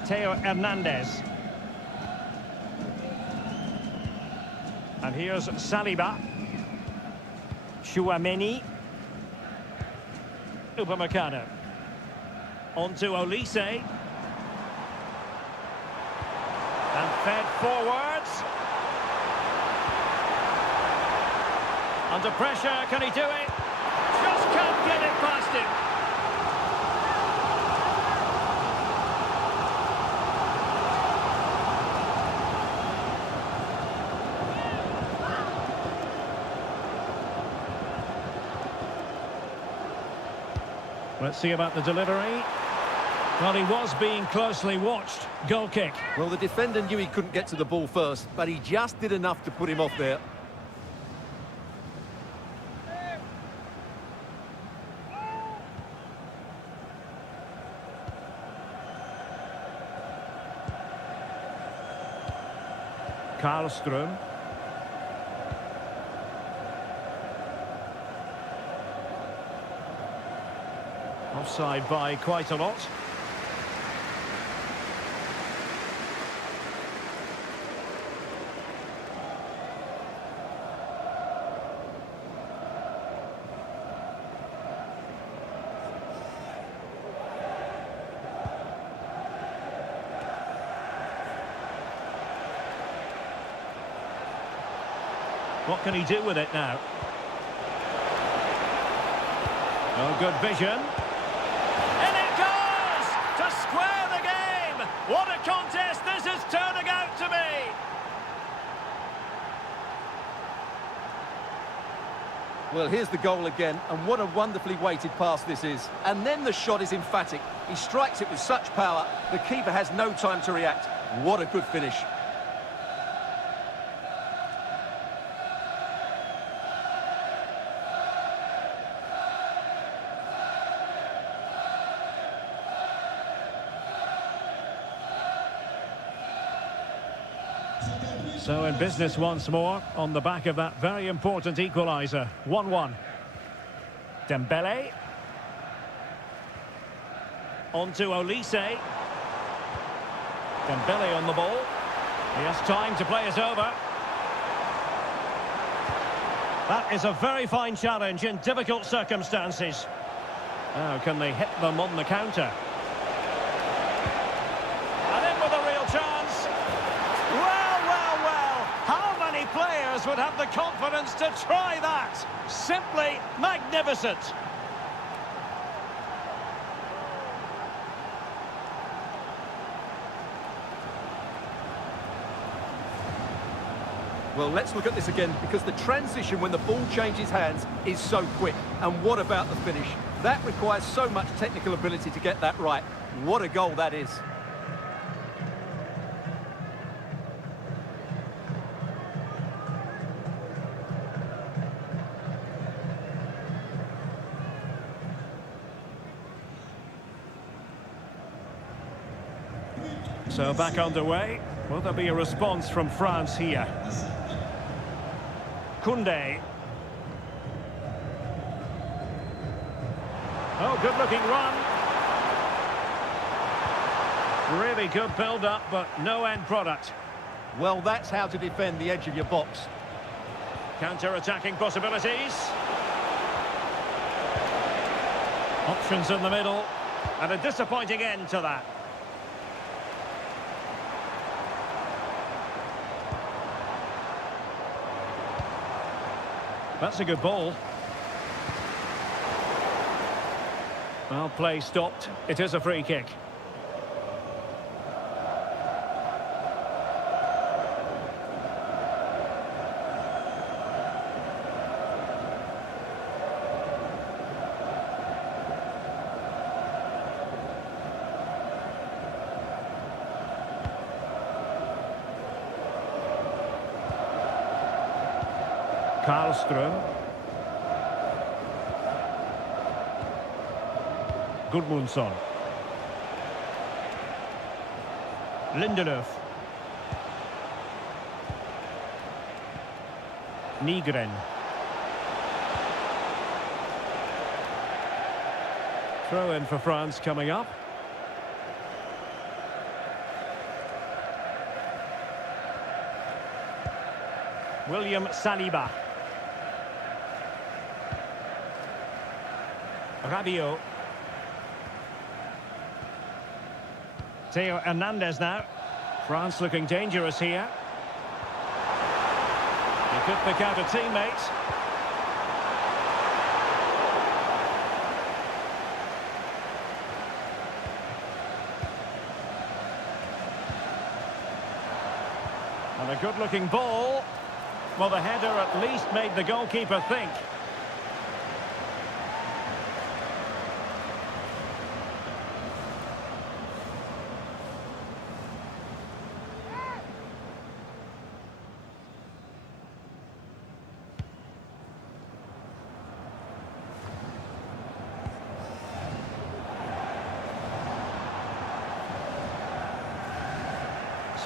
Theo Hernandez. And here's Saliba. Chouameni. Upamecano. On to Olise. And fed forwards. Under pressure, can he do it? Just can't get it past him. Let's see about the delivery. Well, he was being closely watched. Goal kick. Well, the defender knew he couldn't get to the ball first, but he just did enough to put him off there. Karlström. Offside by quite a lot. What can he do with it now? Oh, good vision. In it goes! To square the game! What a contest this is turning out to be! Well, here's the goal again, and what a wonderfully weighted pass this is. And then the shot is emphatic. He strikes it with such power, the keeper has no time to react. What a good finish. So in business once more, on the back of that very important equaliser. 1-1. Dembele. On to Olise. Dembele on the ball. He has time to play it over. That is a very fine challenge in difficult circumstances. Now, can they hit them on the counter? And in with a real chance. Well, well, well. How many players would have the confidence to try that? Simply magnificent. Well, let's look at this again, because the transition when the ball changes hands is so quick. And what about the finish? That requires so much technical ability to get that right. What a goal that is. So back underway. Will there be a response from France here? Koundé. Oh, good-looking run. Really good build-up, but no end product. Well, that's how to defend the edge of your box. Counter-attacking possibilities. Options in the middle. And a disappointing end to that. That's a good ball. Well, play stopped. It is a free kick. Karlström. Gudmundsson. Lindelöf. Nygren. Throw in for France coming up. William Saliba. Rabiot. Theo Hernandez now. France looking dangerous here. He could pick out a teammate. And a good-looking ball. Well, the header at least made the goalkeeper think.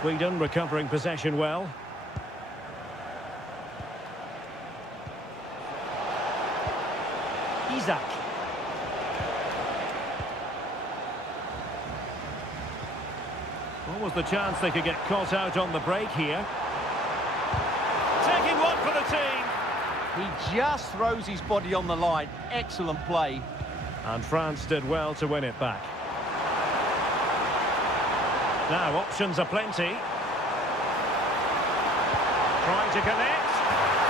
Sweden recovering possession well. Isak. What was the chance they could get caught out on the break here? Taking one for the team. He just throws his body on the line. Excellent play. And France did well to win it back. Now, options are plenty. Trying to connect.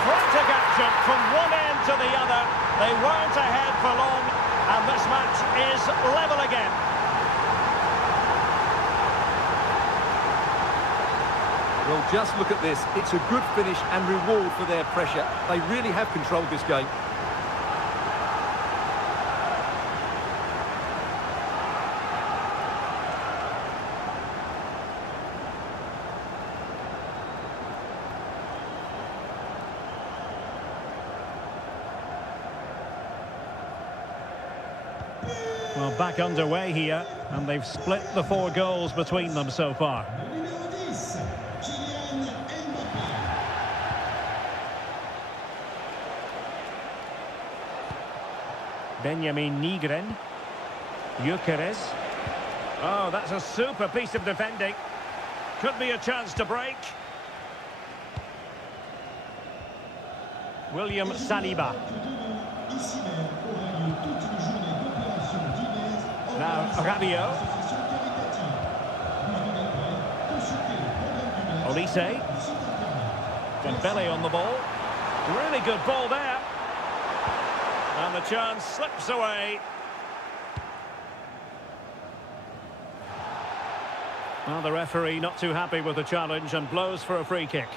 Frantic action from one end to the other. They weren't ahead for long, and this match is level again. Well, just look at this. It's a good finish and reward for their pressure. They really have controlled this game. Well, back underway here, and they've split the 4 goals between them so far. Benjamin Nygren. Gyökeres. Oh, that's a super piece of defending. Could be a chance to break. William Saliba. Now Rabiot. Olise. Dembele on the ball. Really good ball there. And the chance slips away. Well, the referee not too happy with the challenge and blows for a free kick.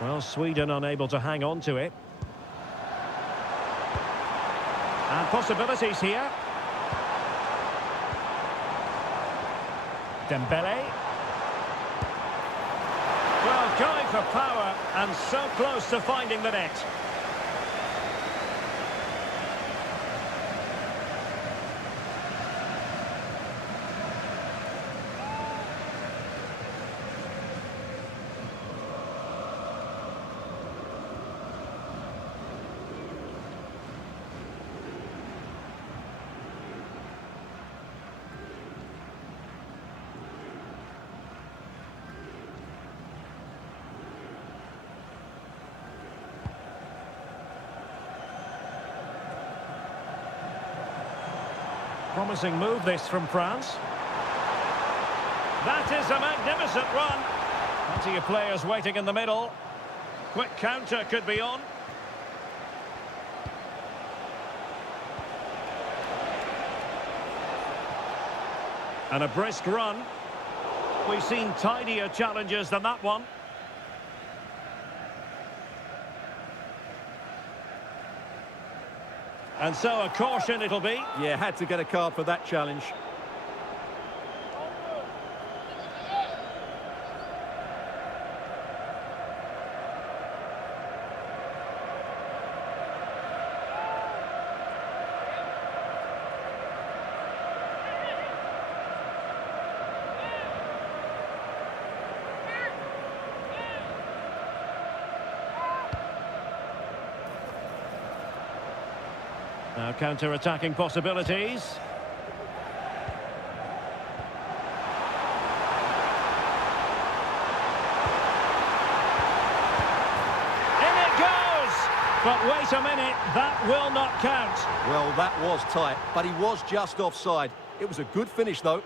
Well, Sweden unable to hang on to it. And possibilities here. Dembele. Well, going for power and so close to finding the net. Promising move this from France. That is a magnificent run. Plenty of players waiting in the middle. Quick counter could be on. And a brisk run. We've seen tidier challenges than that one. And so a caution it'll be. Yeah, had to get a card for that challenge. Now counter-attacking possibilities. In it goes! But wait a minute, that will not count. Well, that was tight, but he was just offside. It was a good finish, though.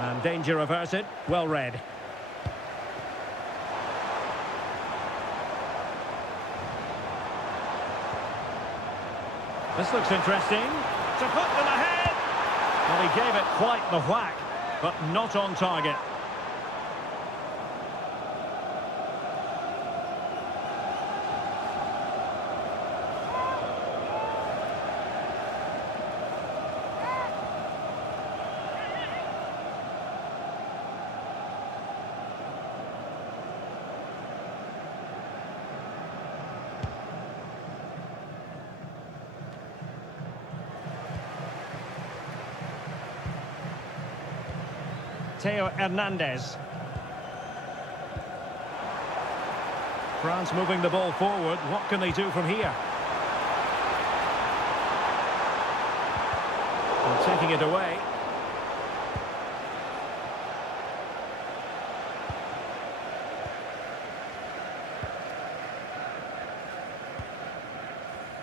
And danger averted, well read. This looks interesting. To put them ahead! Well, he gave it quite the whack, but not on target. Theo Hernandez. France moving the ball forward. What can they do from here? And taking it away.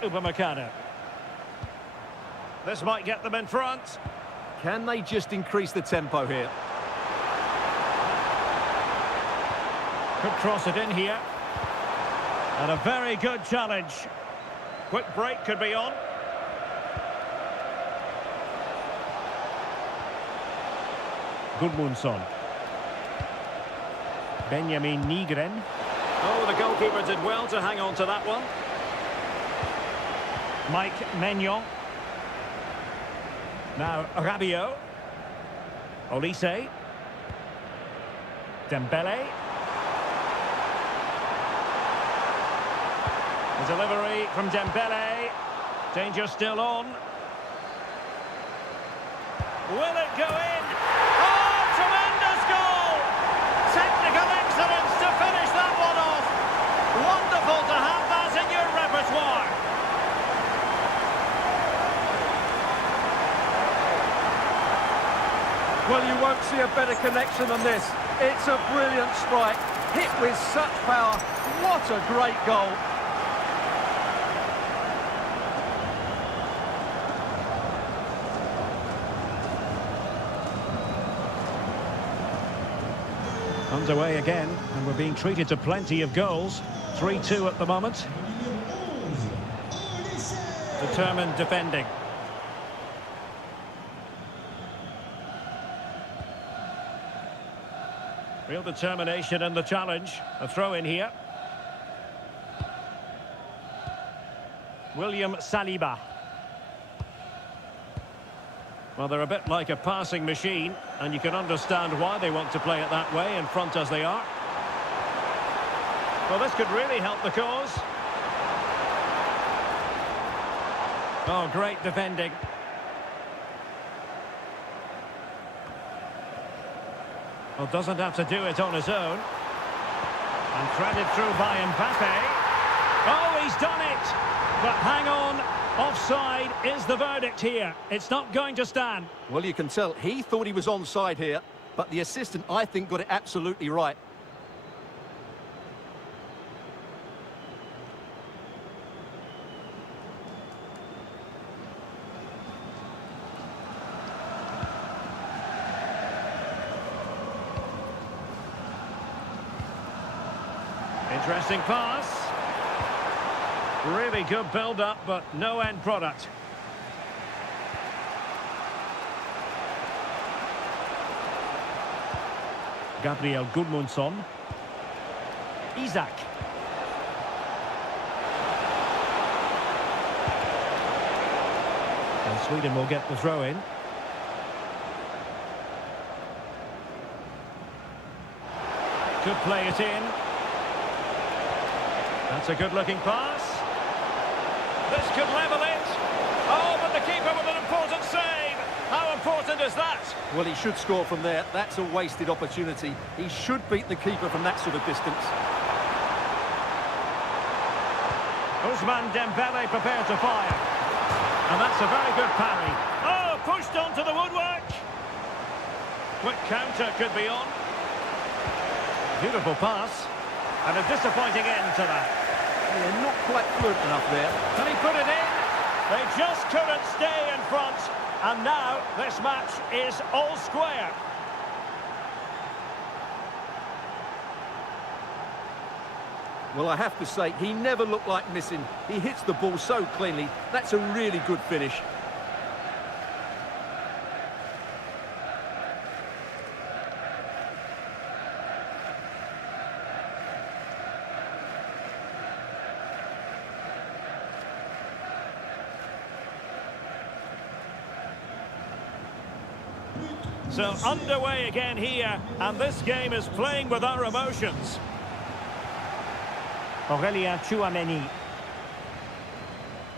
Upamecano. This might get them in front. Can they just increase the tempo here? Could cross it in here. And a very good challenge. Quick break could be on. Gudmundsson. Benjamin Nygren. Oh, the goalkeeper did well to hang on to that one. Mike Maignan. Now Rabiot. Olise. Dembele. The delivery from Dembele. Danger still on. Will it go in? Oh, tremendous goal! Technical excellence to finish that one off. Wonderful to have that in your repertoire. Well, you won't see a better connection than this. It's a brilliant strike, hit with such power. What a great goal. Underway again, and we're being treated to plenty of goals. 3-2 at the moment. Determined defending. Real determination in the challenge. A throw in here. William Saliba. Well, they're a bit like a passing machine, and you can understand why they want to play it that way, in front as they are. Well, this could really help the cause. Oh, great defending. Well, doesn't have to do it on his own. And threaded through by Mbappe. Oh, he's done it. But hang on, offside is the verdict here. It's not going to stand. Well, you can tell he thought he was onside here, but the assistant, I think, got it absolutely right. Interesting pass. Really good build-up, but no end product. Gabriel Gudmundsson. Isak. And Sweden will get the throw in. Could play it in. That's a good-looking pass. This could level it. Oh, but the keeper with an important save. How important is that? Well, he should score from there. That's a wasted opportunity. He should beat the keeper from that sort of distance. Ousmane Dembele prepared to fire. And that's a very good parry. Oh, pushed onto the woodwork. Quick counter could be on. Beautiful pass. And a disappointing end to that. Yeah, not quite fluent enough there. Can he put it in? They just couldn't stay in front. And now this match is all square. Well, I have to say, he never looked like missing. He hits the ball so cleanly. That's a really good finish. So underway again here, and this game is playing with our emotions. Aurélien Tchouaméni.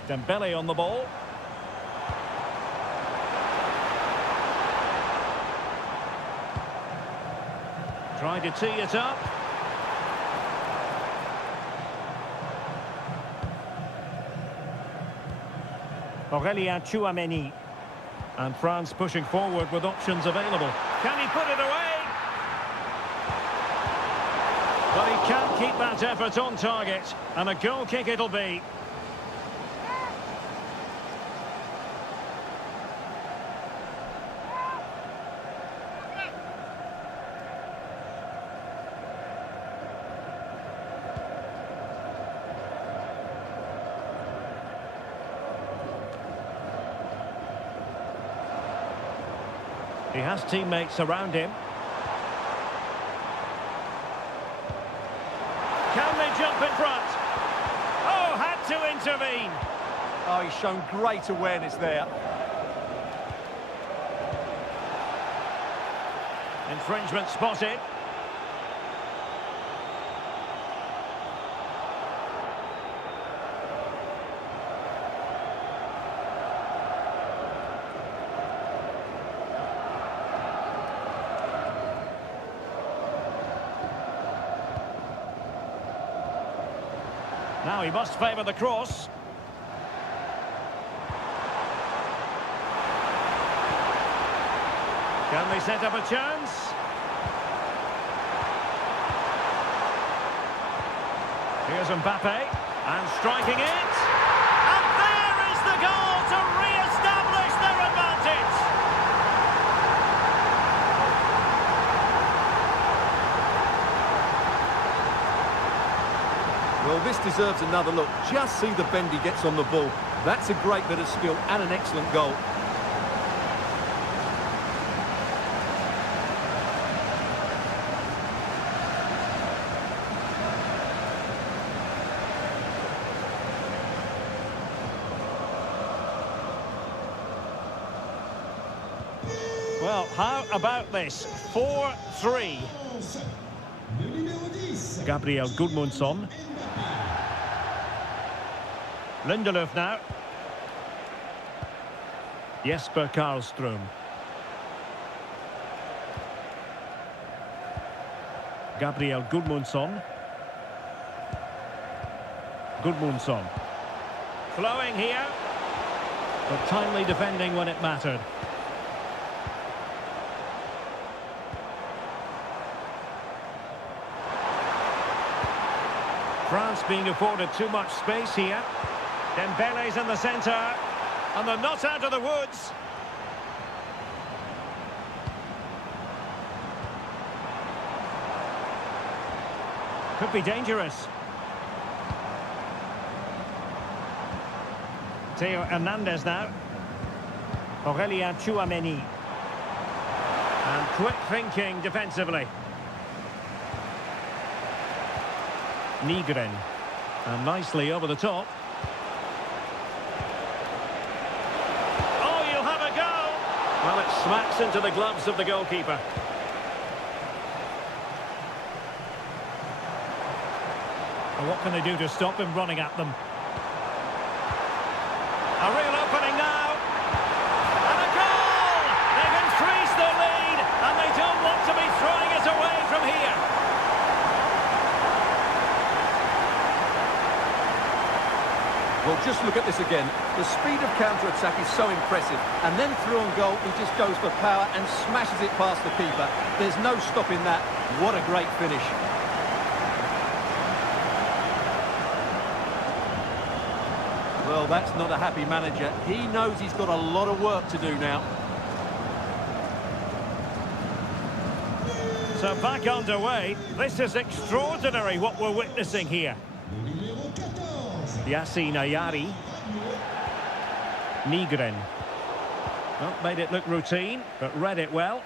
Dembele on the ball. Trying to tee it up. Aurélien Tchouaméni. And France pushing forward with options available. Can he put it away? But he can't keep that effort on target. And a goal kick it'll be. He has teammates around him. Can they jump in front? Oh, had to intervene. Oh, he's shown great awareness there. Infringement spotted. Now he must favour the cross. Can they set up a chance? Here's Mbappe, and striking it. And there is the goal to re-establish their advantage. Well, this deserves another look. Just see the bend he gets on the ball. That's a great bit of skill and an excellent goal. Well, how about this? 4-3. Gabriel Gudmundsson. Lindelöf now. Jesper Karlström. Gabriel Gudmundsson. Gudmundsson. Flowing here, but timely defending when it mattered. France being afforded too much space here. Dembele's in the centre, and they're not out of the woods. Could be dangerous. Theo Hernandez now. Aurelien Tchouameni. And quick thinking defensively. Nygren. And nicely over the top. Oh, you'll have a go! Well, it smacks into the gloves of the goalkeeper. Well, what can they do to stop him running at them? A real opening now. And a goal! They've increased their lead, and they don't want to be throwing it away from here. Well, just look at this again. The speed of counter-attack is so impressive. And then through on goal, he just goes for power and smashes it past the keeper. There's no stopping that. What a great finish. Well, that's not a happy manager. He knows he's got a lot of work to do now. So back underway. This is extraordinary what we're witnessing here. Yassine Ayari. Nygren. Well, made it look routine, but read it well.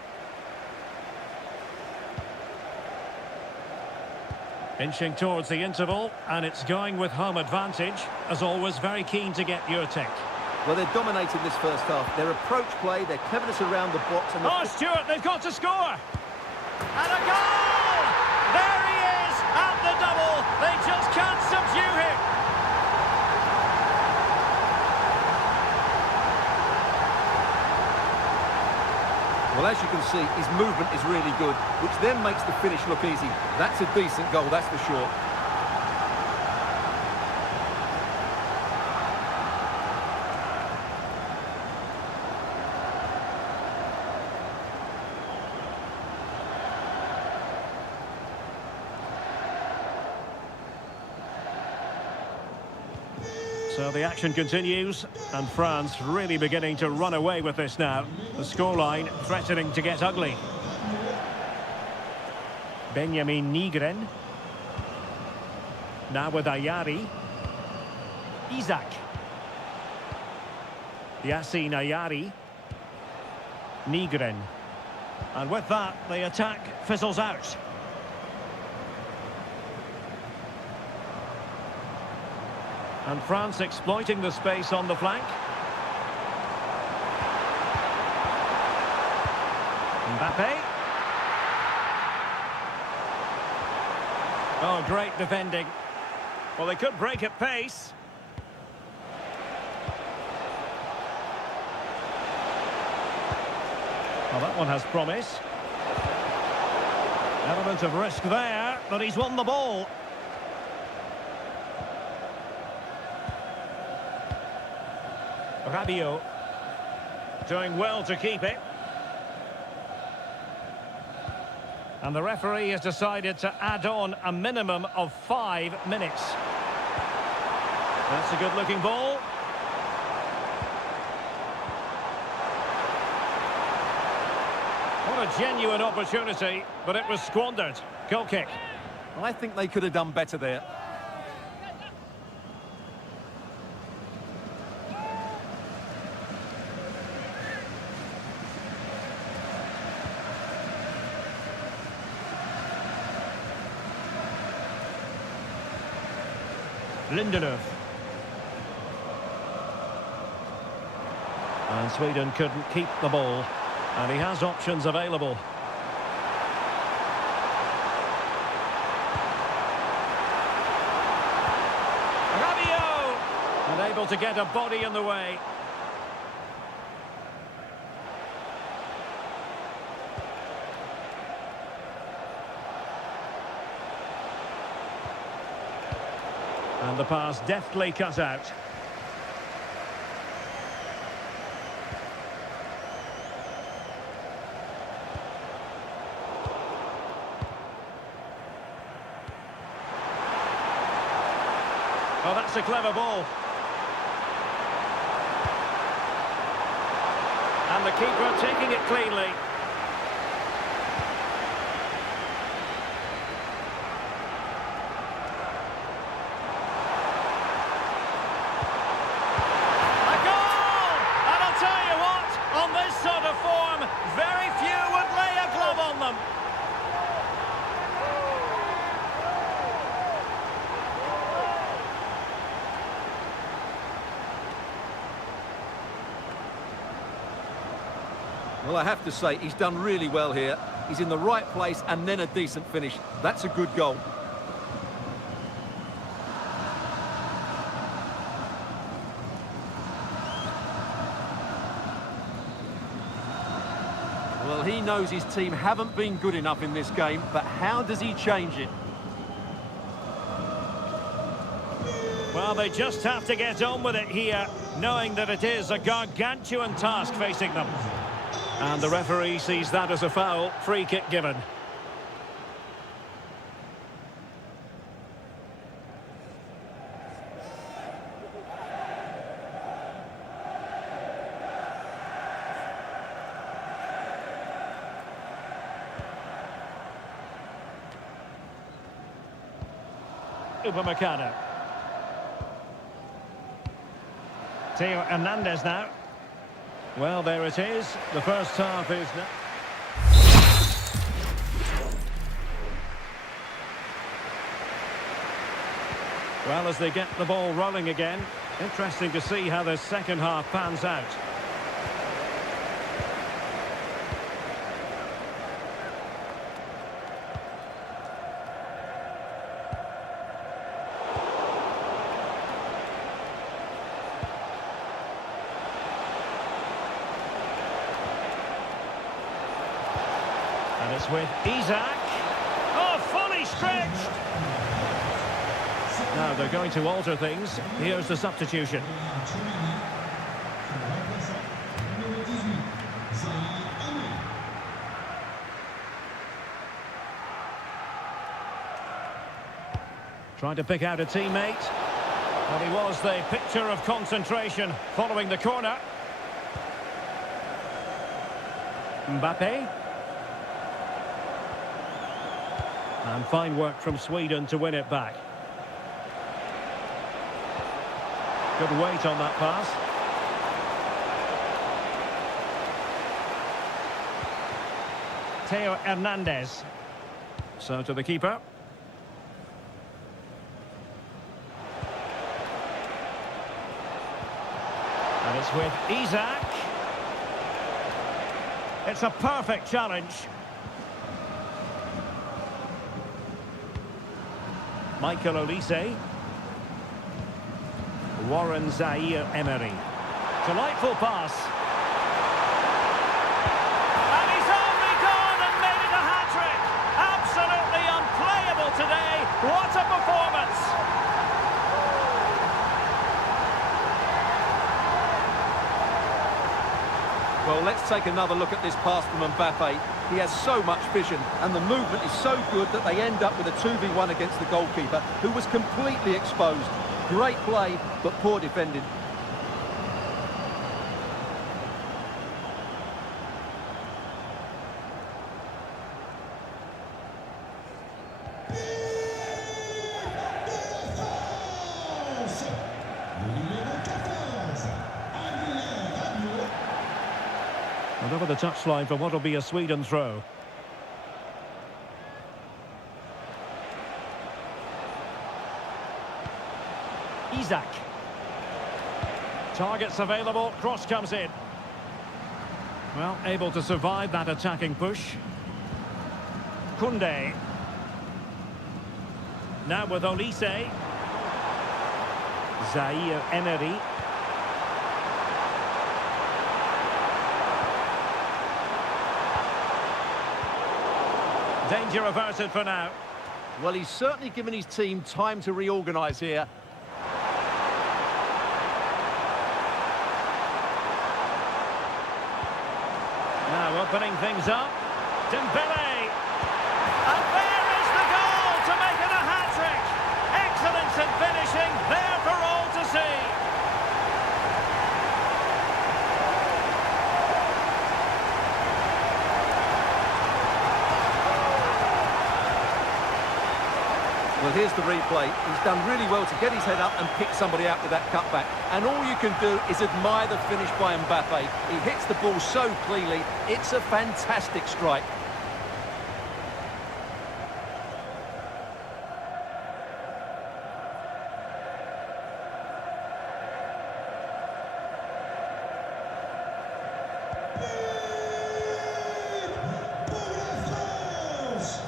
Inching towards the interval, and it's going with home advantage. As always, very keen to get your take. Well, they're dominating this first half. Their approach play, their cleverness around the box... and Oh, Stuart, they've got to score! And a goal! There he is, at the double. They just can't subdue him. Well, as you can see, his movement is really good, which then makes the finish look easy. That's a decent goal, that's for sure. So the action continues, and France really beginning to run away with this now. The scoreline threatening to get ugly. Benjamin Nygren. Now with Ayari. Isaac. Yassine Ayari. Nygren. And with that, the attack fizzles out. And France exploiting the space on the flank. Mbappe. Oh, great defending. Well, they could break at pace. Well, that one has promise. Element of risk there, but he's won the ball. Rabiot doing well to keep it. And the referee has decided to add on a minimum of 5 minutes. That's a good-looking ball. What a genuine opportunity, but it was squandered. Goal kick. I think they could have done better there. Lindelöf. And Sweden couldn't keep the ball. And he has options available. Rabiot! Unable to get a body in the way. And the pass deftly cut out. Oh, that's a clever ball. And the keeper taking it cleanly. A goal! And I'll tell you what, on this sort of form, very few would lay a glove on them. Well, I have to say, he's done really well here. He's in the right place and then a decent finish. That's a good goal. Well, he knows his team haven't been good enough in this game, but how does he change it? Well, they just have to get on with it here, knowing that it is a gargantuan task facing them. And the referee sees that as a foul. Free kick given. Upamecano. Theo Hernandez now. Well, there it is. The first half is now. Well, as they get the ball rolling again, interesting to see how the second half pans out. And it's with Isaac. Oh, fully stretched! Now they're going to alter things. Here's the substitution. Trying to pick out a teammate. Well, he was the picture of concentration following the corner. Mbappe. And fine work from Sweden to win it back. Good weight on that pass. Theo Hernandez. So to the keeper. And it's with Isaac. It's a perfect challenge. Michael Olise. Warren Zaire-Emery. Delightful pass. And he's only gone and made it a hat-trick. Absolutely unplayable today. What a performance. Well, let's take another look at this pass from Mbappe. He has so much vision, and the movement is so good that they end up with a 2v1 against the goalkeeper, who was completely exposed. Great play, but poor defending. And over the touchline for what will be a Sweden throw. Isaac. Targets available, cross comes in. Well, able to survive that attacking push. Koundé. Now with Olise. Zaire-Emery. Danger averted for now. Well, he's certainly given his team time to reorganise here. Now opening things up. Dembele. And there is the goal to make it a hat-trick. Excellence in finishing, there for all to see. Well, here's the replay. He's done really well to get his head up and pick somebody out with that cutback. And all you can do is admire the finish by Mbappe. He hits the ball so cleanly. It's a fantastic strike.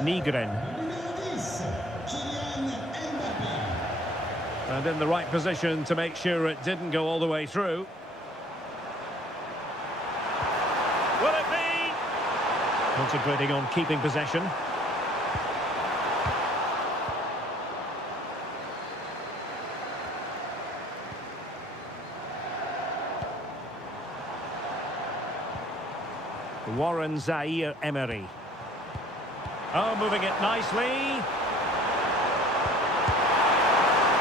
Nigren. And in the right position to make sure it didn't go all the way through. Will it be? Concentrating on keeping possession. Warren Zaire-Emery. Oh, moving it nicely.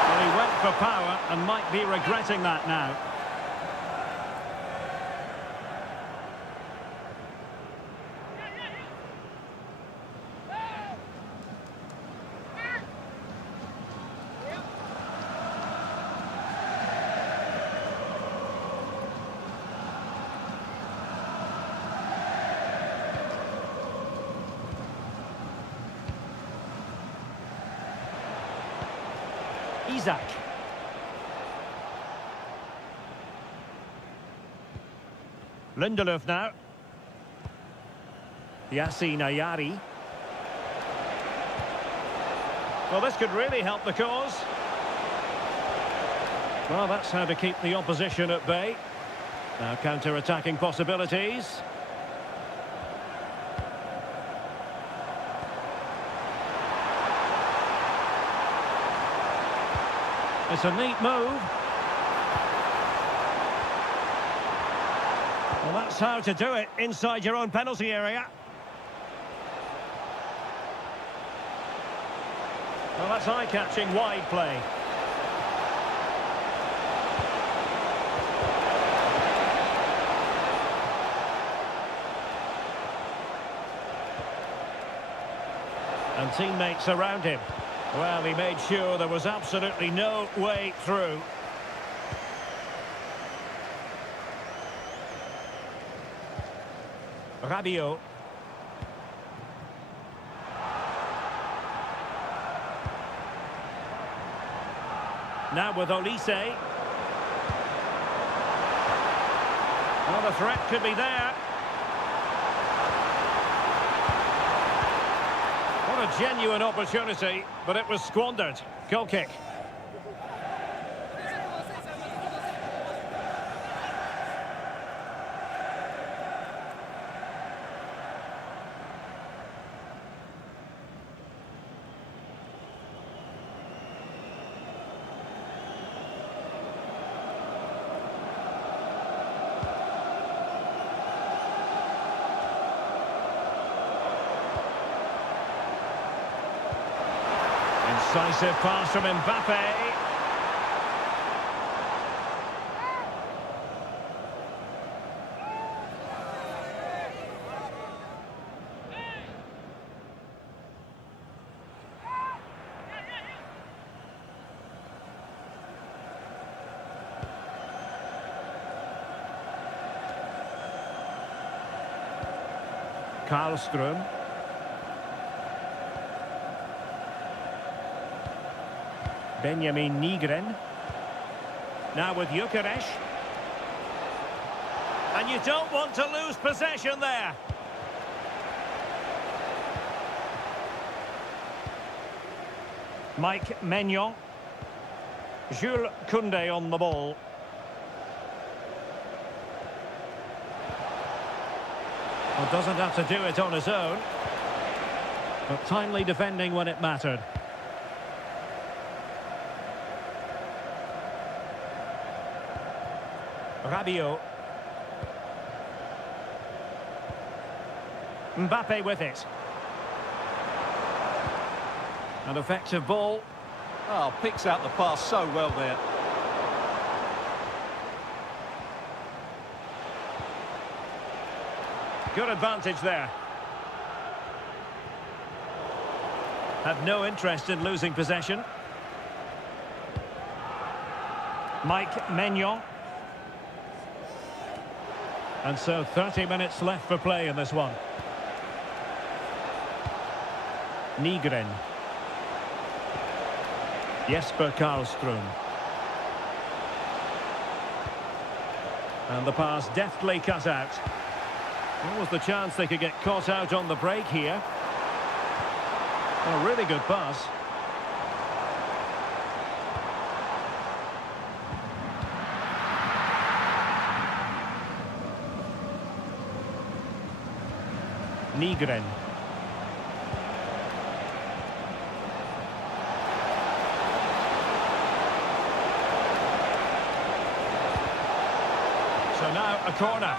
Well, he went for power and might be regretting that now. Isaac. Lindelöf now. Yassine Ayari. Well, this could really help the cause. Well, that's how to keep the opposition at bay. Now counter-attacking possibilities. It's a neat move. Well, that's how to do it inside your own penalty area. Well, that's eye-catching wide play. And teammates around him. Well, he made sure there was absolutely no way through. Rabiot. Now with Olise. Well, the threat could be there. What a genuine opportunity, but it was squandered. Goal kick. Decisive pass from Mbappe. Karlström. Benjamin Nigren. Now with Gyökeres. And you don't want to lose possession there. Mike Maignan. Jules Koundé on the ball. Well, doesn't have to do it on his own. But timely defending when it mattered. Rabiot. Mbappe with it. An effective ball. Oh, picks out the pass so well there. Good advantage there. Have no interest in losing possession. Mike Maignan. And so 30 minutes left for play in this one. Nygren. Jesper Karlström. And the pass deftly cut out. What was the chance they could get caught out on the break here? A really good pass. Nygren. So now a corner.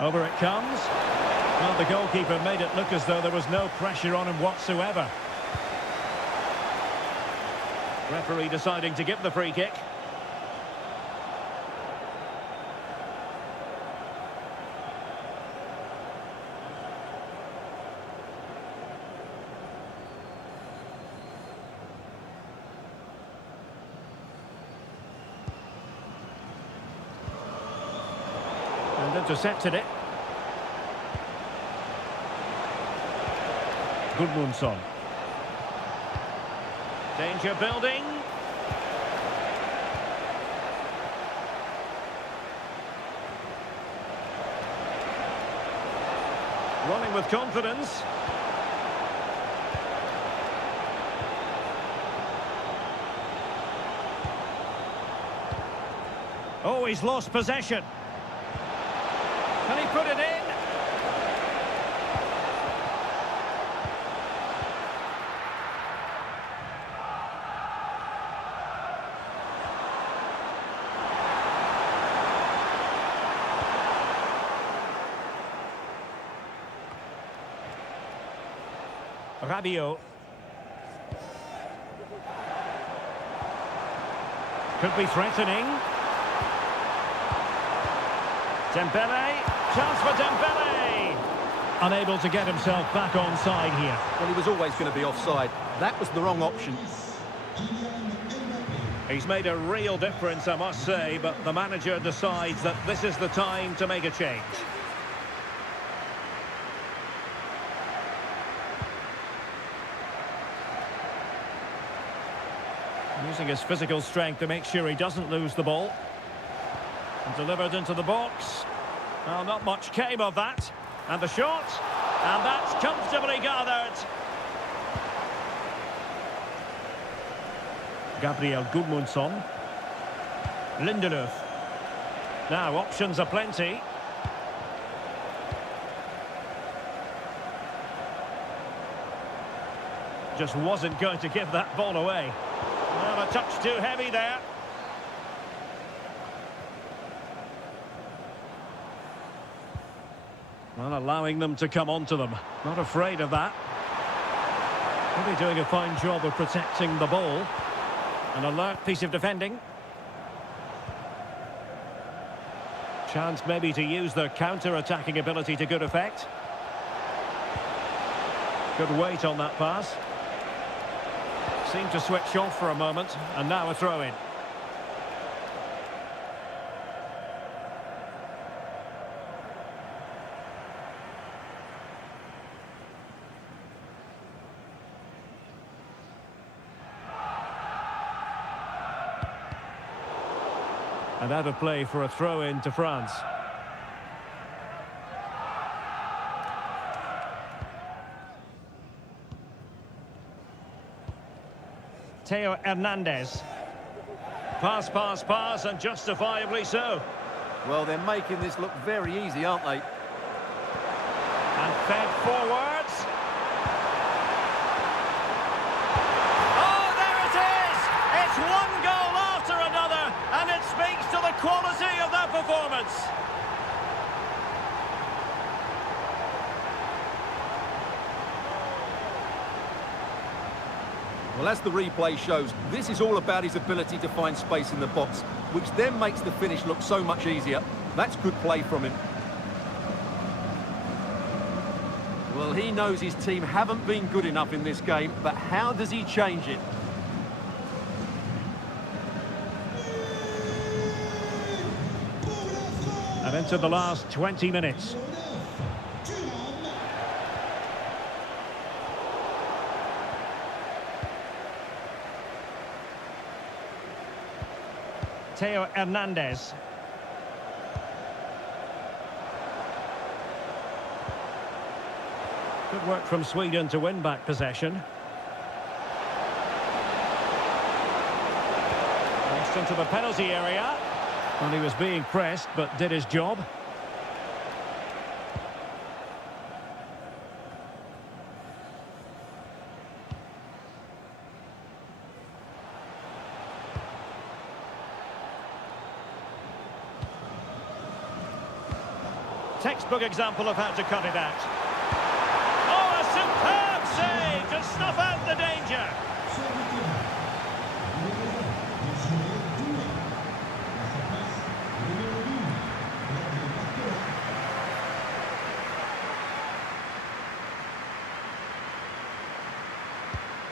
Over it comes. Well, the goalkeeper made it look as though there was no pressure on him whatsoever. Referee deciding to give the free kick. And intercepted it. Gudmundsson. Danger building. Running with confidence. Oh, he's lost possession. Can he put it in? Rabiot. Could be threatening. Dembele. Chance for Dembele. Unable to get himself back on side here. Well, he was always going to be offside. That was the wrong option. He's made a real difference, I must say, but the manager decides that this is the time to make a change. Using his physical strength to make sure he doesn't lose the ball. And delivered into the box. Well, not much came of that. And the shot. And that's comfortably gathered. Gabriel Gudmundsson. Lindelöf. Now, options are plenty. Just wasn't going to give that ball away. Well, a touch too heavy there. Well, allowing them to come onto them. Not afraid of that. Really doing a fine job of protecting the ball. An alert piece of defending. Chance maybe to use their counter-attacking ability to good effect. Good weight on that pass. Seemed to switch off for a moment, and now a throw-in. And out of play for a throw-in to France. Theo Hernandez. Pass, pass, pass, and justifiably so. Well, they're making this look very easy, aren't they? Fed forwards. Oh, there it is! It's one goal after another, and it speaks to the quality of that performance. Well, as the replay shows, this is all about his ability to find space in the box, which then makes the finish look so much easier. That's good play from him. Well, he knows his team haven't been good enough in this game, but how does he change it? And into the last 20 minutes. Theo Hernandez. Good work from Sweden to win back possession. Next into the penalty area. And he was being pressed, but did his job. Textbook example of how to cut it out. Oh, a superb save to snuff out the danger.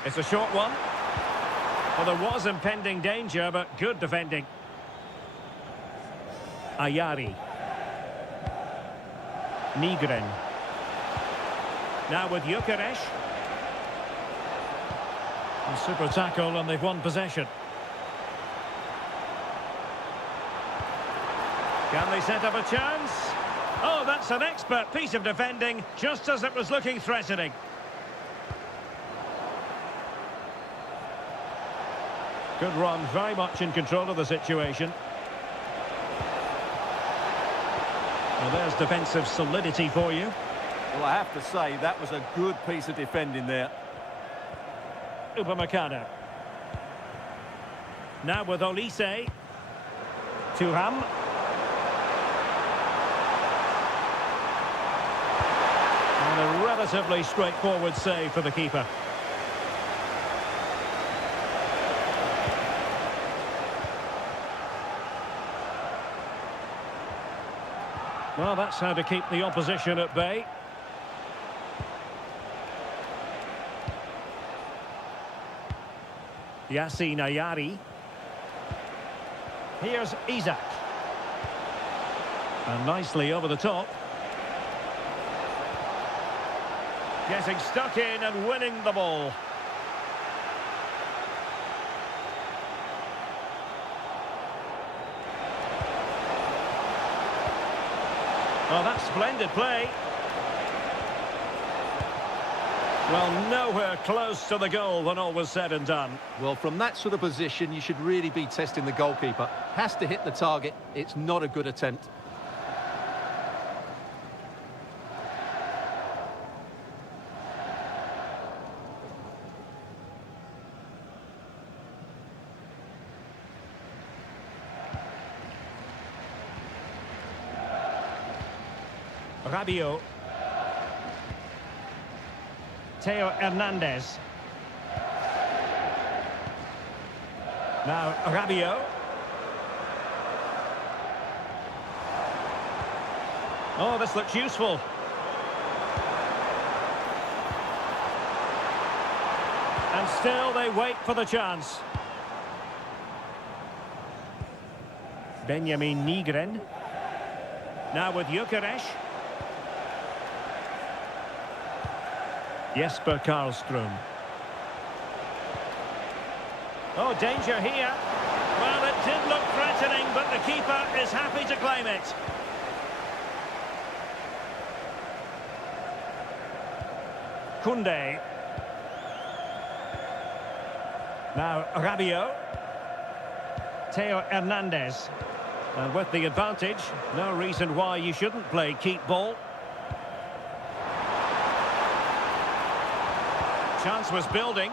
It's a short one. Well, there was impending danger, but good defending. Ayari. Nigren. Now with Gyökeres. A super tackle and they've won possession. Can they set up a chance? Oh, that's an expert piece of defending, just as it was looking threatening. Good run, very much in control of the situation. Well, there's defensive solidity for you. Well, I have to say, that was a good piece of defending there. Upamecano. Now with Olise. Thuram. And a relatively straightforward save for the keeper. Well, that's how to keep the opposition at bay. Yassine Ayari. Here's Isak. And nicely over the top. Getting stuck in and winning the ball. Oh, that's splendid play. Well, nowhere close to the goal when all was said and done. Well, from that sort of position, you should really be testing the goalkeeper. Has to hit the target. It's not a good attempt. Rabiot. Theo Hernandez. Now Rabiot. Oh, this looks useful. And still they wait for the chance. Benjamin Nigren. Now with Gyökeres. Jesper Karlström. Oh, danger here. Well, it did look threatening, but the keeper is happy to claim it. Koundé. Now Rabiot. Theo Hernandez. And with the advantage, no reason why you shouldn't play keep ball. chance was building.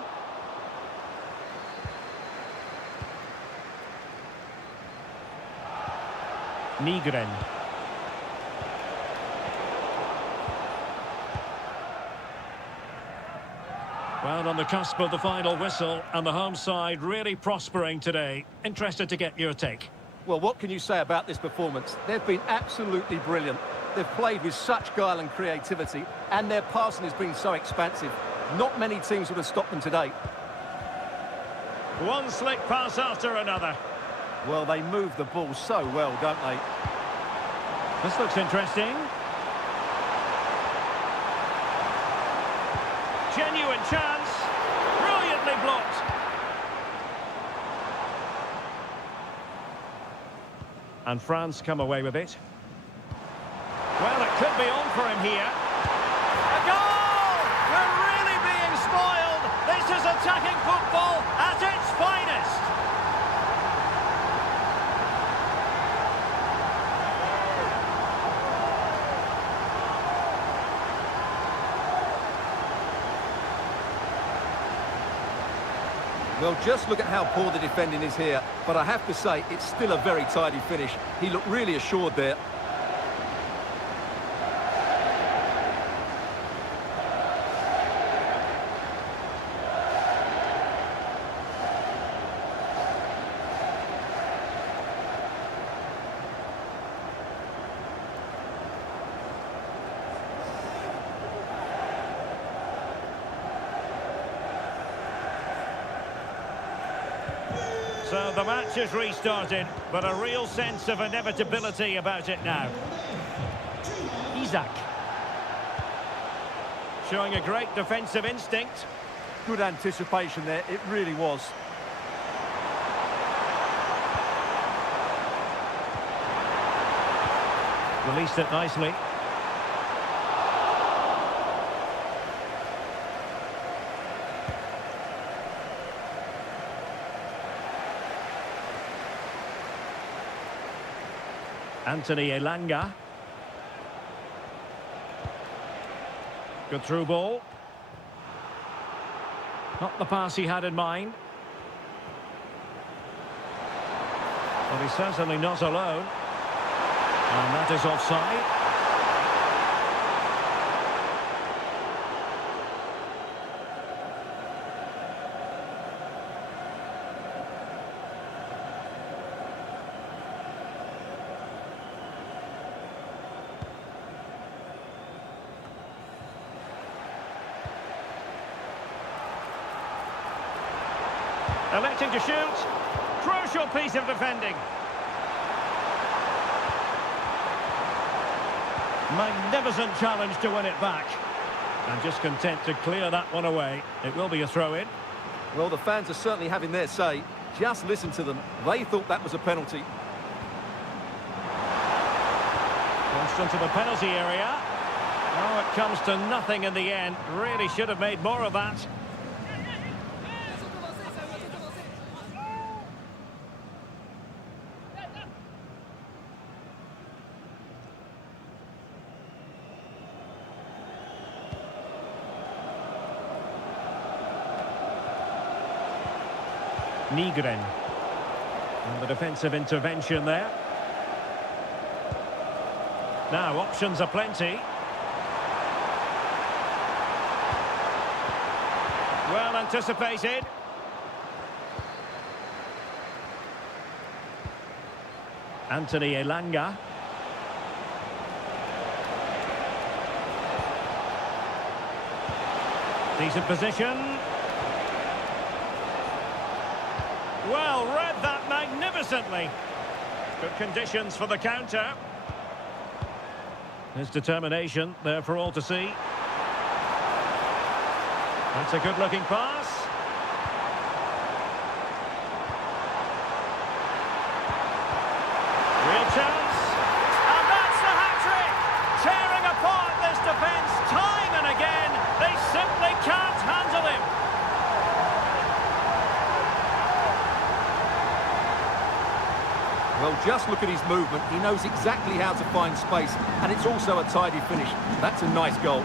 Nygren. Well, on the cusp of the final whistle, and the home side really prospering today. Interested to get your take. Well, what can you say about this performance? They've been absolutely brilliant. They've played with such guile and creativity, and their passing has been so expansive. Not many teams would have stopped them today. One slick pass after another. Well, they move the ball so well, don't they? This looks interesting. Genuine chance. Brilliantly blocked. And France come away with it. Well, it could be on for him here. A goal! We're really being spoiled. This is attacking football at its finest. Well, just look at how poor the defending is here. But I have to say, it's still a very tidy finish. He looked really assured there. So the match has restarted, but a real sense of inevitability about it now. Isak. Showing a great defensive instinct. Good anticipation there, it really was. Released it nicely. Anthony Elanga. Good through ball. Not the pass he had in mind. But he's certainly not alone. And that is offside. Electing to shoot. Crucial piece of defending. Magnificent challenge to win it back. And just content to clear that one away. It will be a throw-in. Well, the fans are certainly having their say. Just listen to them. They thought that was a penalty. Crossed into the penalty area. Oh, it comes to nothing in the end. Really should have made more of that. Nygren. And the defensive intervention there. Now, options are plenty. Well anticipated. Anthony Elanga. Decent position. Well, read that magnificently. Good conditions for the counter. His determination there for all to see. That's a good-looking pass. Real chance. And that's the hat-trick! Tearing apart this defence time and again. They simply can't handle him. Well, just look at his movement. He knows exactly how to find space, and it's also a tidy finish. That's a nice goal.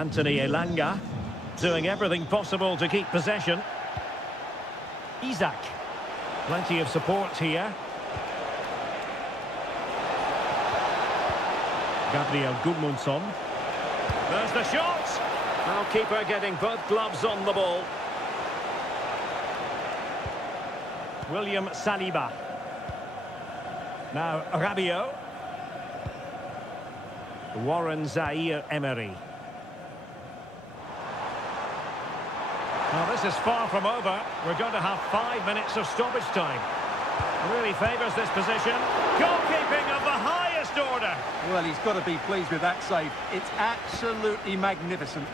Anthony Elanga doing everything possible to keep possession. Isak. Plenty of support here. Gabriel Gudmundsson. There's the shot. Now keeper getting both gloves on the ball. William Saliba. Now Rabiot. Warren Zaire-Emery. Now this is far from over. We're going to have 5 minutes of stoppage time. Really favours this position. Goalkeeping of the highest order. Well, he's got to be pleased with that save. It's absolutely magnificent.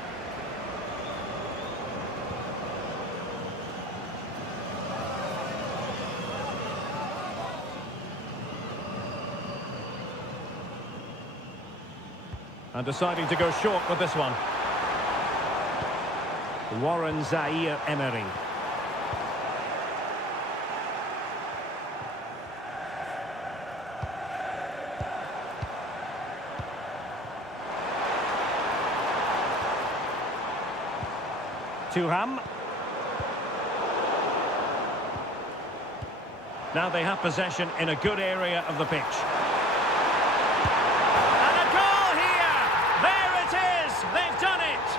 And deciding to go short with this one. Warren Zaire-Emery. Thuram. Now they have possession in a good area of the pitch. And a goal here! There it is! They've done it!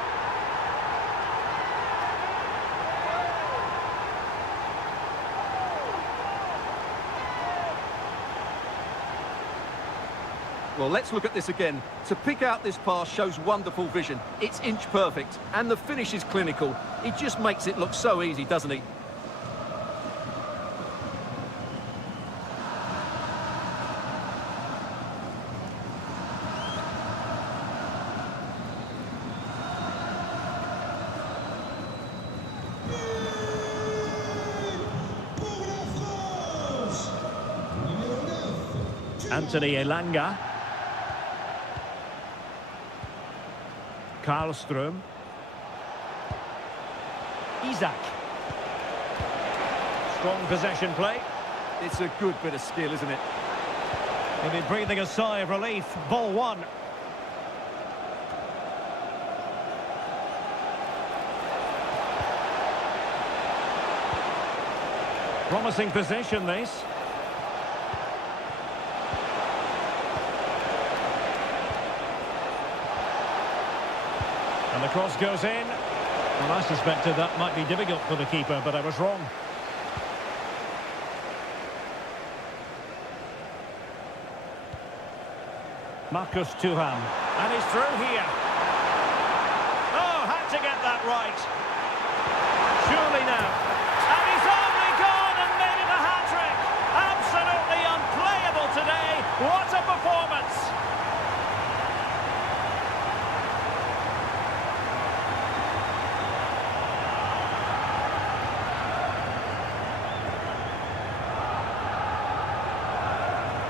Well, let's look at this again. To pick out this pass shows wonderful vision. It's inch perfect, and the finish is clinical. He just makes it look so easy, doesn't he? Anthony Elanga. Karlström. Isak. Strong possession play. It's a good bit of skill, isn't it? Maybe breathing a sigh of relief. Ball one. Promising position, this. And the cross goes in. Well, I suspected that might be difficult for the keeper, but I was wrong. Marcus Thuram. And he's through here. Oh, had to get that right. Surely now. And he's only gone and made it a hat-trick. Absolutely unplayable today. What a performance.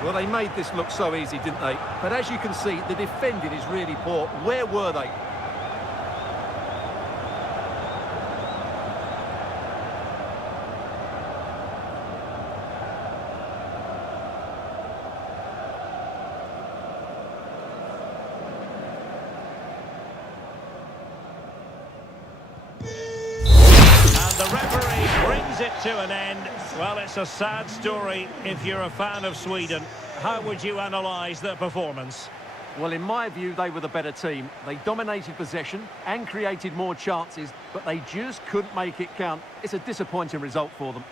Well, they made this look so easy, didn't they? But as you can see, the defending is really poor. Where were they? And the referee brings it to an end. Well, it's a sad story if you're a fan of Sweden. How would you analyse their performance? Well, in my view, they were the better team. They dominated possession and created more chances, but they just couldn't make it count. It's a disappointing result for them.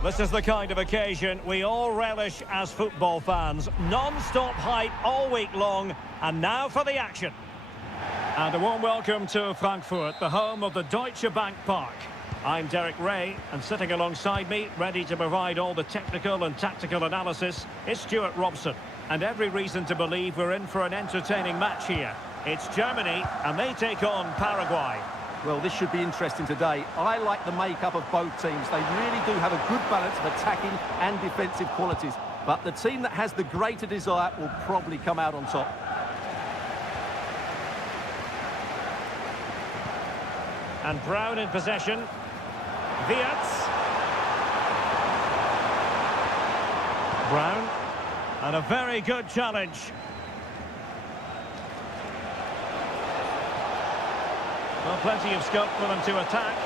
This is the kind of occasion we all relish as football fans. Non-stop hype all week long, and now for the action. And a warm welcome to Frankfurt, the home of the Deutsche Bank Park. I'm Derek Ray, and sitting alongside me, ready to provide all the technical and tactical analysis, is Stuart Robson. And every reason to believe we're in for an entertaining match here. It's Germany, and they take on Paraguay. Well, this should be interesting today. I like the makeup of both teams. They really do have a good balance of attacking and defensive qualities. But the team that has the greater desire will probably come out on top. And Brown in possession. Wirtz. Brown. And a very good challenge. Well, plenty of scope for them to attack.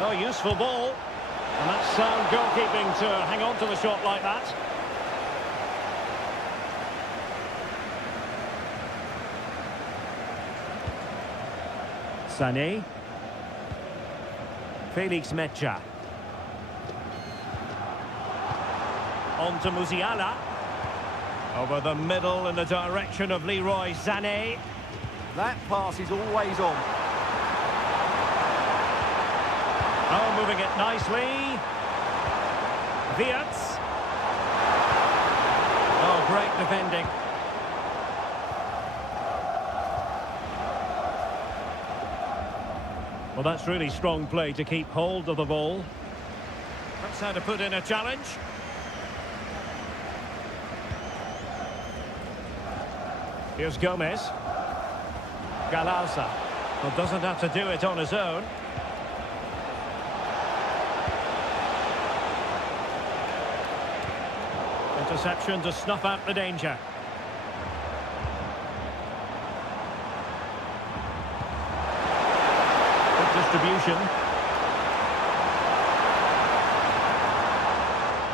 Oh, useful ball. And that's sound goalkeeping to hang on to the shot like that. Sané. Felix Mecha. On to Musiala. Over the middle in the direction of Leroy Sané. That pass is always on. Oh, moving it nicely. Wirtz. Oh, great defending. Well, that's really strong play to keep hold of the ball. That's how to put in a challenge. Here's Gomez. Galauza. Well, doesn't have to do it on his own. Interception to snuff out the danger. Good distribution.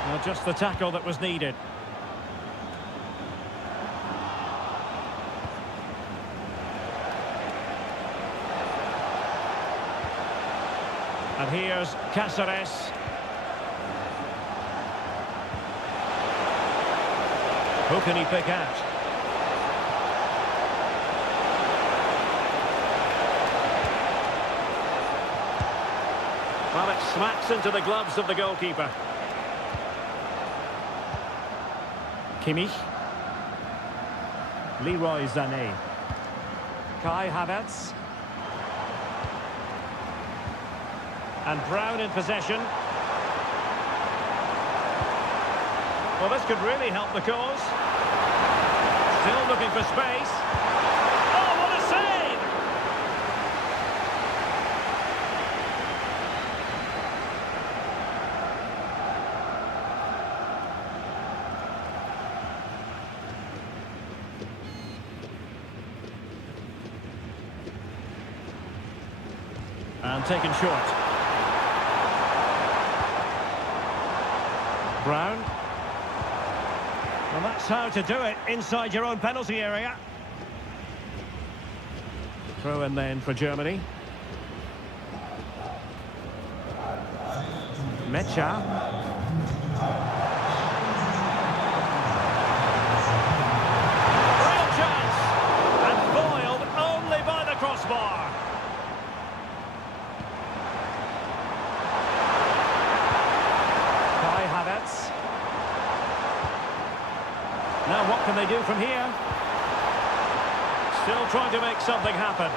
Well, just the tackle that was needed. And here's Cáceres. Who can he pick out? Well, it smacks into the gloves of the goalkeeper. Kimmich. Leroy Sané. Kai Havertz. And Brown in possession. Well, this could really help the cause. Still looking for space. Oh, what a save! And taken short. Brown. Well, that's how to do it inside your own penalty area. Throw in then for Germany. Mecha. Real chance. And foiled only by the crossbar. Kai Havertz. Now what can they do from here? Still trying to make something happen.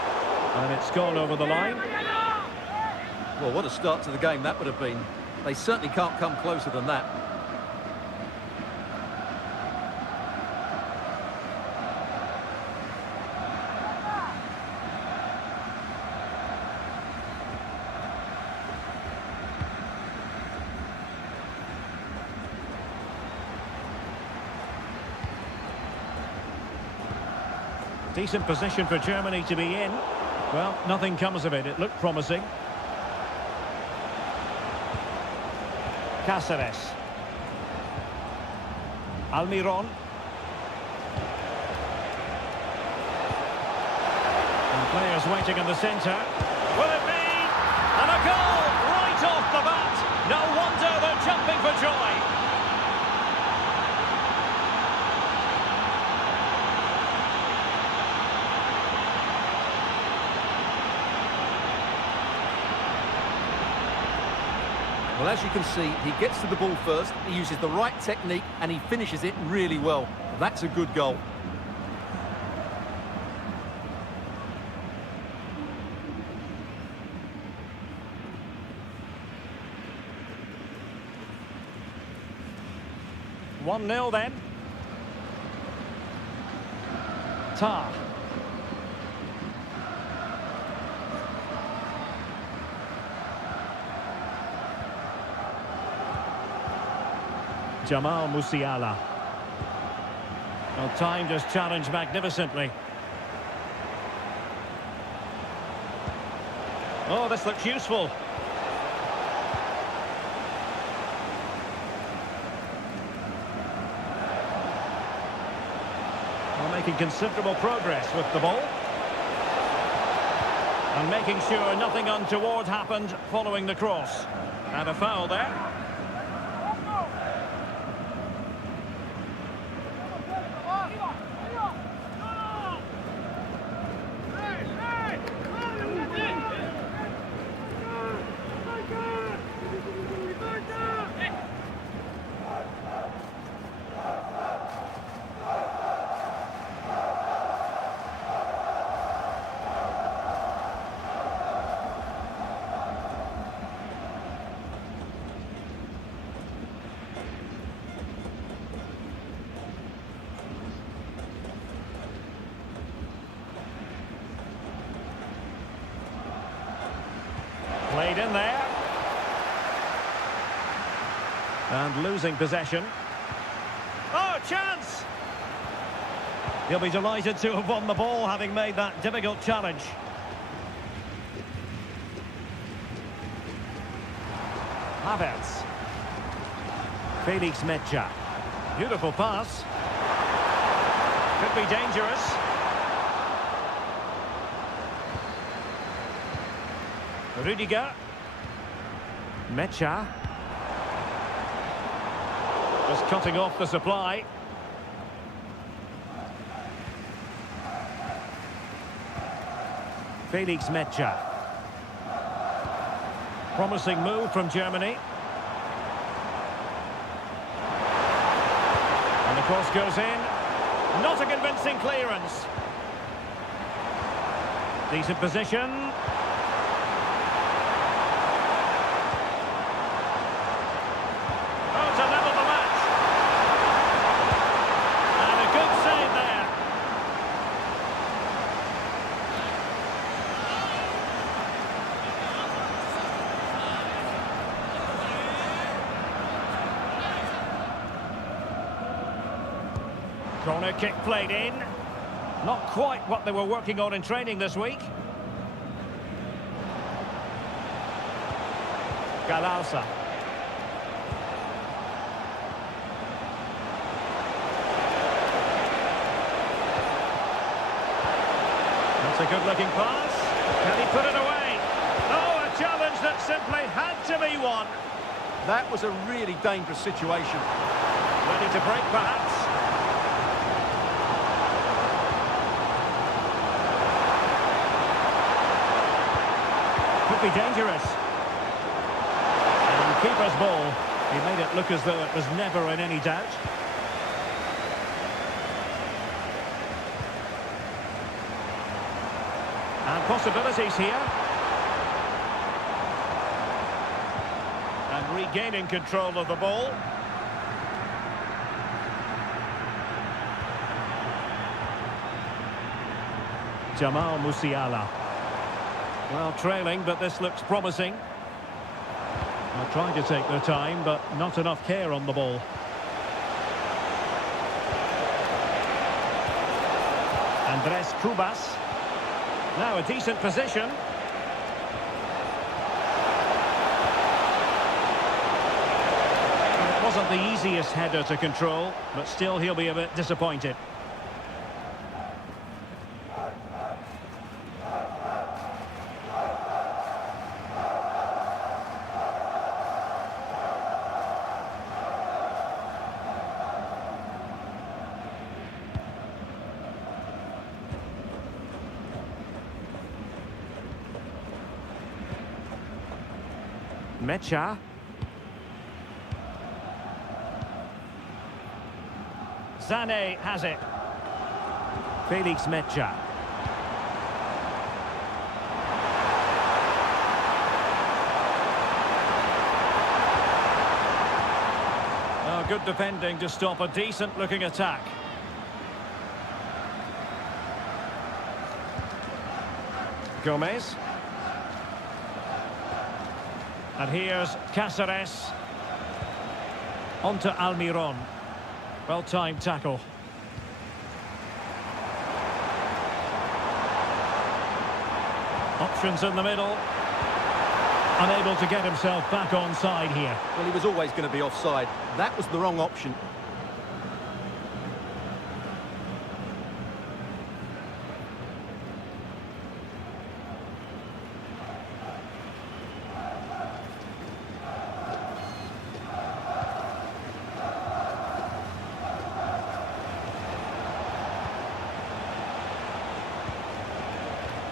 And it's gone over the line. Well, what a start to the game that would have been. They certainly can't come closer than that. Decent position for Germany to be in. Well, nothing comes of it. It looked promising. Cáceres. Almiron. Players waiting in the centre. Will it be? And a goal right off the bat. No wonder they're jumping for joy. Well, as you can see, he gets to the ball first, he uses the right technique, and he finishes it really well. That's a good goal. One 0 then. Tar. Jamal Musiala. Well, timed his challenge magnificently. Oh, this looks useful. Well, making considerable progress with the ball. And making sure nothing untoward happened following the cross. And a foul there. Played in there. And losing possession. Oh, chance! He'll be delighted to have won the ball, having made that difficult challenge. Havertz. Felix Mecha. Beautiful pass. Could be dangerous. Rudiger. Mecha. Just cutting off the supply. Felix Mecha. Promising move from Germany. And the cross goes in. Not a convincing clearance. Decent position. Corner kick played in. Not quite what they were working on in training this week. Galarza. That's a good-looking pass. Can he put it away? Oh, a challenge that simply had to be won. That was a really dangerous situation. Ready to break, perhaps. Could be dangerous. And keeper's ball. He made it look as though it was never in any doubt. And possibilities here. And regaining control of the ball. Jamal Musiala. Well, trailing, but this looks promising. They're trying to take their time, but not enough care on the ball. Andres Cubas. Now a decent position. It wasn't the easiest header to control, but still he'll be a bit disappointed. Mecha. Sané has it. Felix Mecha. Oh, good defending to stop a decent-looking attack. Gomez. And here's Cáceres. On to Almiron. Well-timed tackle. Options in the middle. Unable to get himself back onside here. Well, he was always going to be offside. That was the wrong option.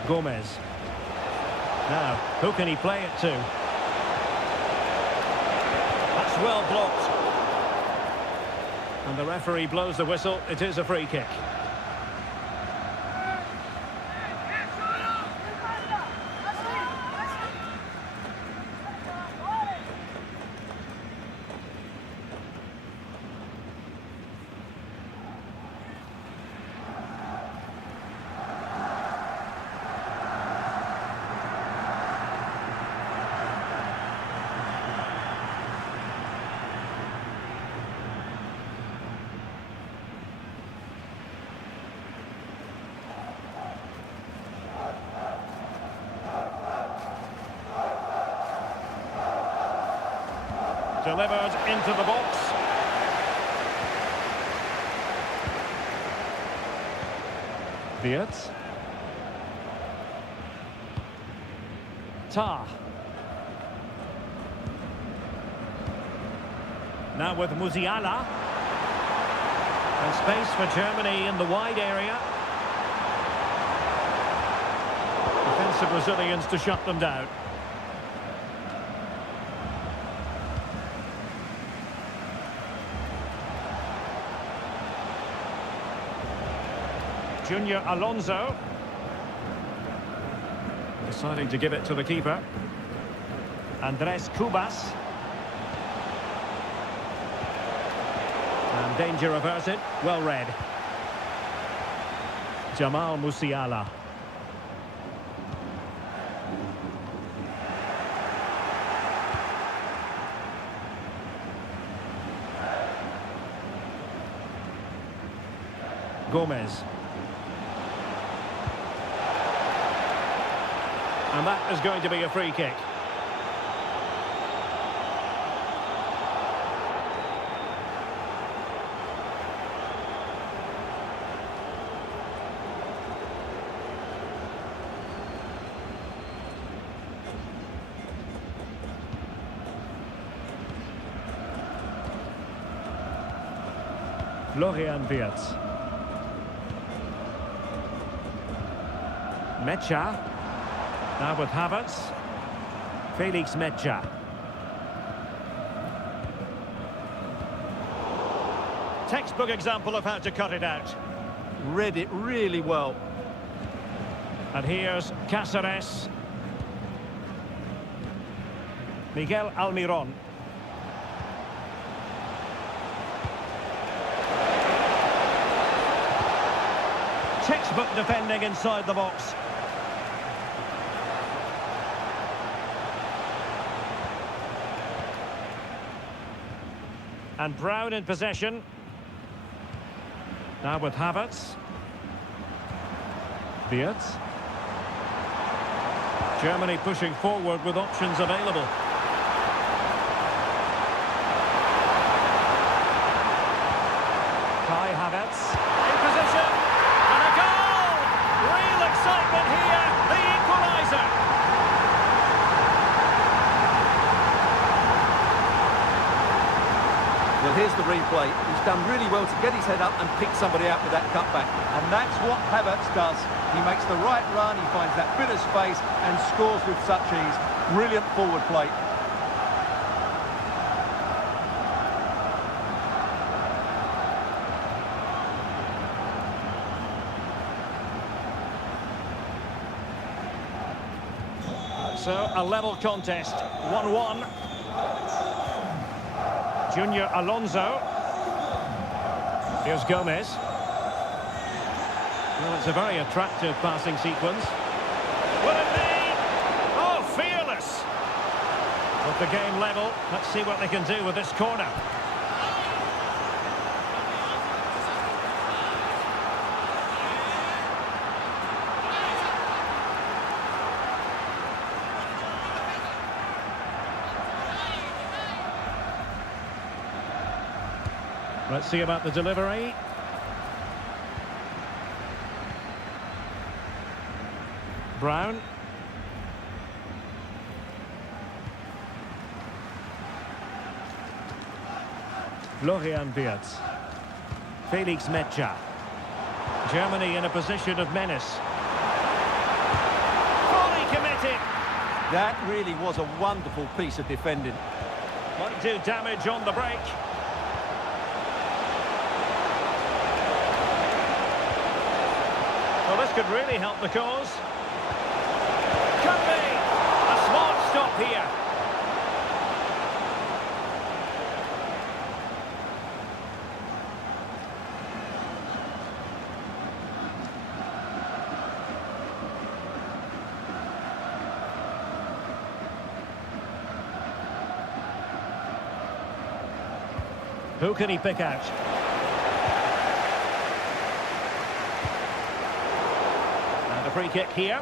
Gomez. Now, who can he play it to? That's well blocked. And the referee blows the whistle. It is a free kick. Delivered into the box. Wirtz. Tah. Now with Musiala. And space for Germany in the wide area. Defensive Brazilians to shut them down. Junior Alonso. Deciding to give it to the keeper. Andres Cubas. And danger averted. Well read. Jamal Musiala. Gomez. And that is going to be a free kick. Florian Wirtz. Mecha. Now with Havertz. Felix Mecha. Textbook example of how to cut it out. Read it really well. And here's Cáceres. Miguel Almiron. Textbook defending inside the box. And Brown in possession. Now with Havertz. Wirtz. Germany pushing forward with options available. Kai Havertz in position. And a goal! Real excitement here. The equaliser. Well, here's the replay. He's done really well to get his head up and pick somebody out with that cutback. And that's what Havertz does. He makes the right run, he finds that bit of space and scores with such ease. Brilliant forward play. So, a level contest, 1-1. Junior Alonso. Here's Gomez. Well, it's a very attractive passing sequence. Will it be? Oh, fearless! With the game level, let's see what they can do with this corner. Let's see about the delivery. Brown. Florian Wirtz. Felix Metscher. Germany in a position of menace. Fully committed. That really was a wonderful piece of defending. Might do damage on the break. Well, this could really help the cause. Could be. A smart stop here. Who can he pick out? And a free kick here.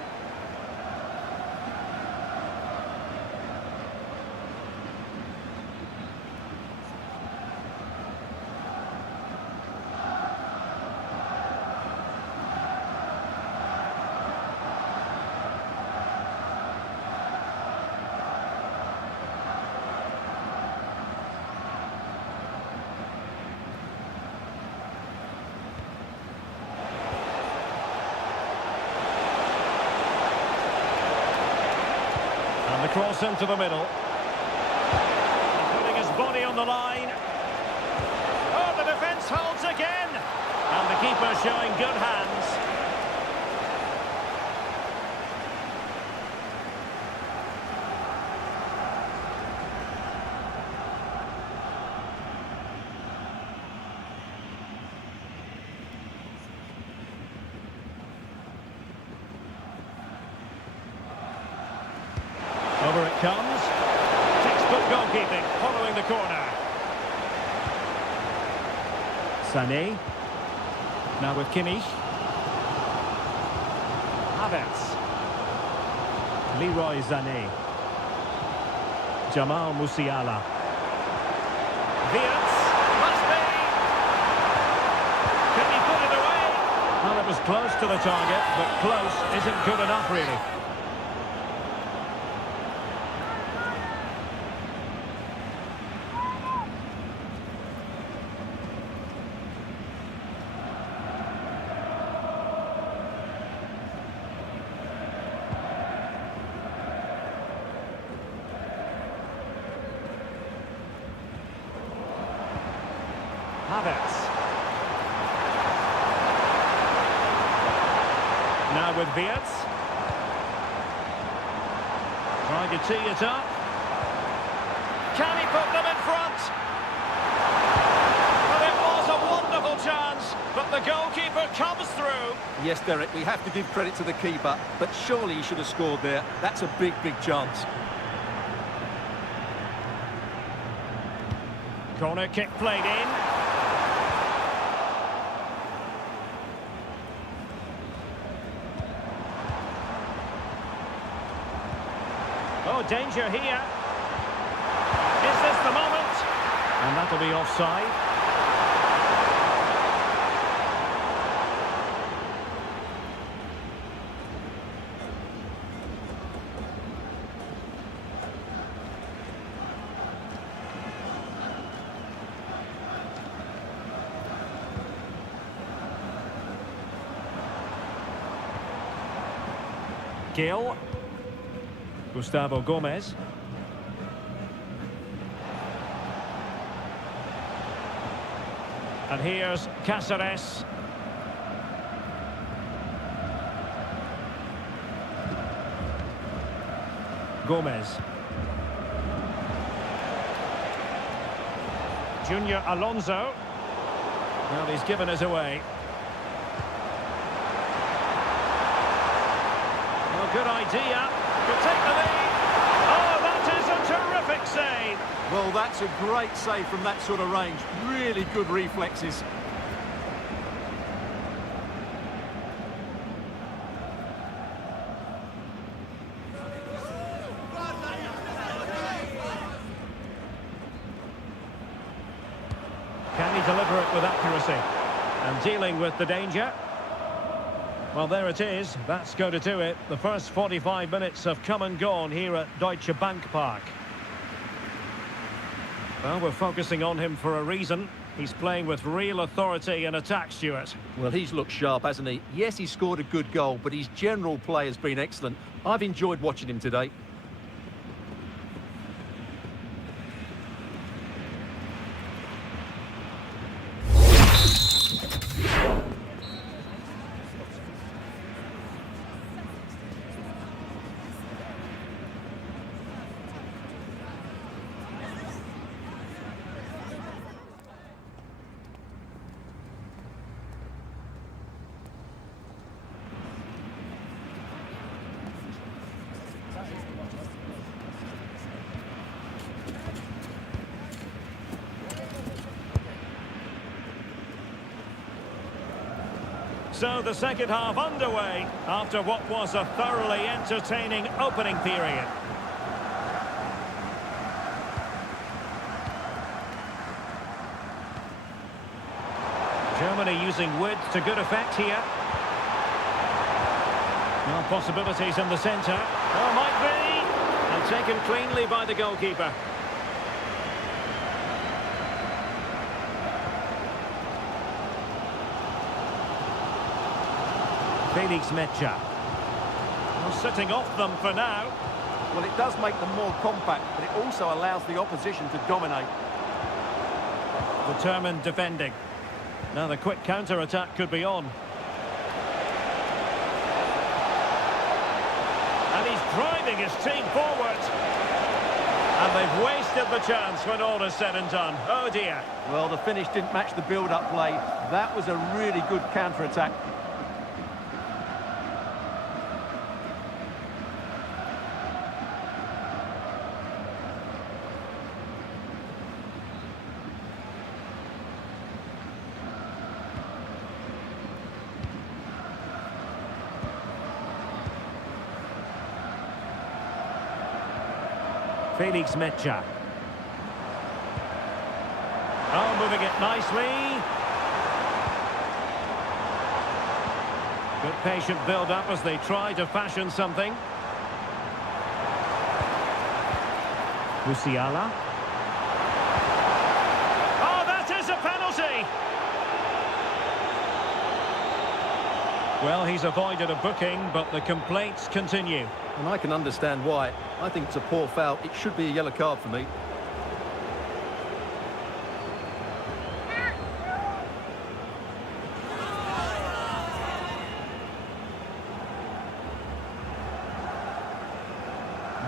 The cross into the middle. Putting his body on the line. Oh, the defence holds again. And the keeper showing good hands. Over it comes. Textbook goalkeeping, following the corner. Sané. Now with Kimmich. Havertz. Leroy Sané. Jamal Musiala. Wirtz. Must be. Can he put it away? Well, it was close to the target, but close isn't good enough, really. Havertz. Now with Wirtz. Trying to tee it up. Can he put them in front? Well, it was a wonderful chance, but the goalkeeper comes through. Yes, Derek, we have to give credit to the keeper, but surely he should have scored there. That's a big, big chance. Corner kick played in. Oh, danger here. Is this the moment? And that'll be offside. Gill. Gustavo Gomez. And here's Cáceres. Gomez. Junior Alonso. Well, he's given us away. Well, good idea. Could take the lead. Oh, that is a terrific save. Well, that's a great save from that sort of range. Really good reflexes. Can he deliver it with accuracy? And dealing with the danger. Well, there it is. That's going to do it. The first 45 minutes have come and gone here at Deutsche Bank Park. Well, we're focusing on him for a reason. He's playing with real authority in attack, Stuart. Well, he's looked sharp, hasn't he? Yes, he scored a good goal, but his general play has been excellent. I've enjoyed watching him today. So the second half underway after what was a thoroughly entertaining opening period. Germany using width to good effect here. No possibilities in the centre. Oh, might be. And taken cleanly by the goalkeeper. Felix Mecha. Well, sitting off them for now. Well, it does make them more compact, but it also allows the opposition to dominate. Determined defending. Now the quick counter-attack could be on. And he's driving his team forward. And they've wasted the chance when all is said and done. Oh dear. Well, the finish didn't match the build-up play. That was a really good counter-attack. Felix Mecha. Oh, moving it nicely. Good patient build-up as they try to fashion something. Musiala. Oh, that is a penalty! Well, he's avoided a booking, but the complaints continue. And I can understand why. I think it's a poor foul. It should be a yellow card for me.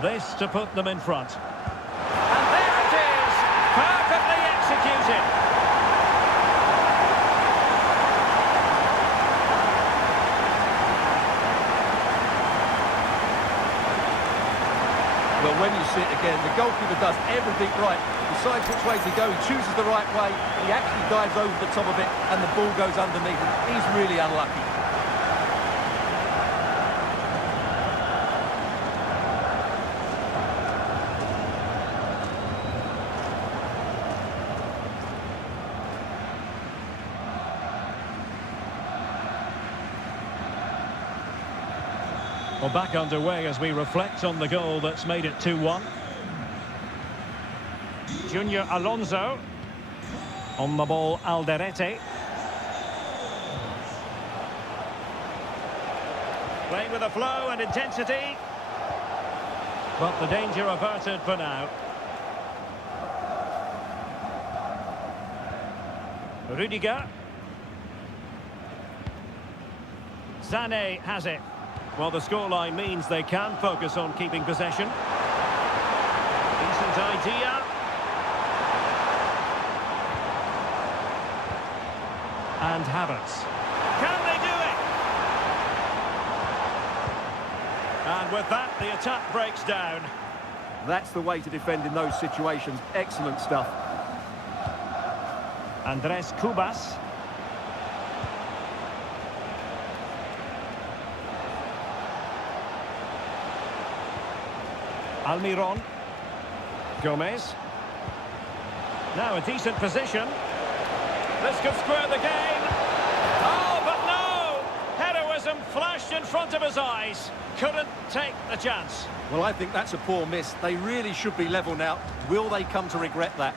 This to put them in front. And there it is! Perfectly executed! Well, when you see it again, the goalkeeper does everything right. Decides which way to go, he chooses the right way, he actually dives over the top of it, and the ball goes underneath him. He's really unlucky. Well, back underway as we reflect on the goal that's made it 2-1. Junior Alonso. On the ball, Alderete. Playing with a flow and intensity. But the danger averted for now. Rudiger. Sané has it. Well, the scoreline means they can focus on keeping possession. idea. And Havertz. Can they do it? And with that, the attack breaks down. That's the way to defend in those situations. Excellent stuff. Andres Cubas. Almiron. Gomez. Now a decent position. This could square the game. Oh, but no! Heroism flashed in front of his eyes. Couldn't take the chance. Well, I think that's a poor miss. They really should be level now. Will they come to regret that?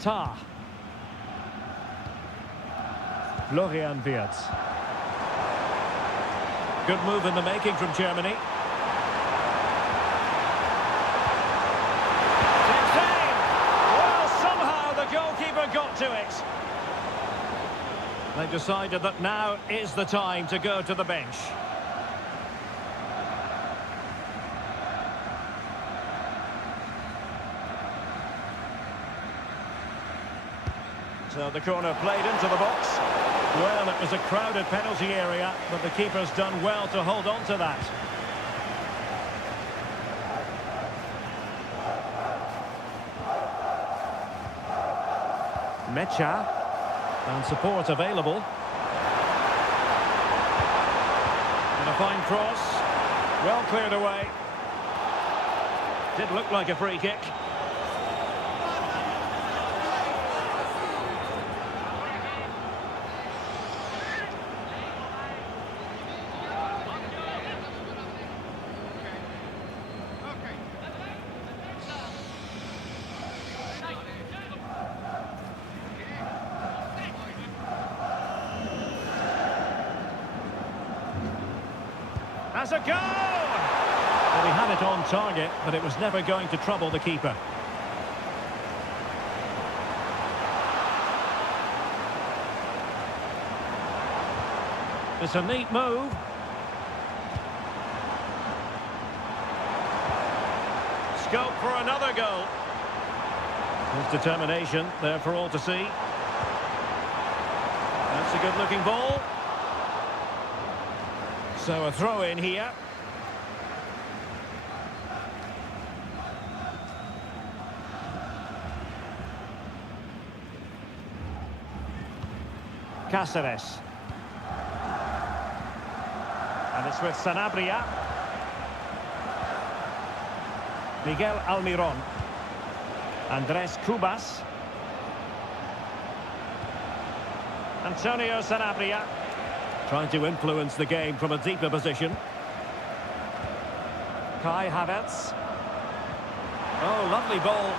Tah. Florian Wirtz. Good move in the making from Germany. Takes aim. Well, somehow the goalkeeper got to it. They decided that now is the time to go to the bench. So the corner played into the box. Well, it was a crowded penalty area, but the keeper's done well to hold on to that. Mecha. And support available. And a fine cross. Well cleared away. Did look like a free kick. As a goal! Well, he had it on target, but it was never going to trouble the keeper. It's a neat move. Scope for another goal. His determination there for all to see. That's a good-looking ball. So a throw in here. Cáceres. And it's with Sanabria. Miguel Almiron. Andres Cubas. Antonio Sanabria. Trying to influence the game from a deeper position. Kai Havertz. Oh, lovely ball.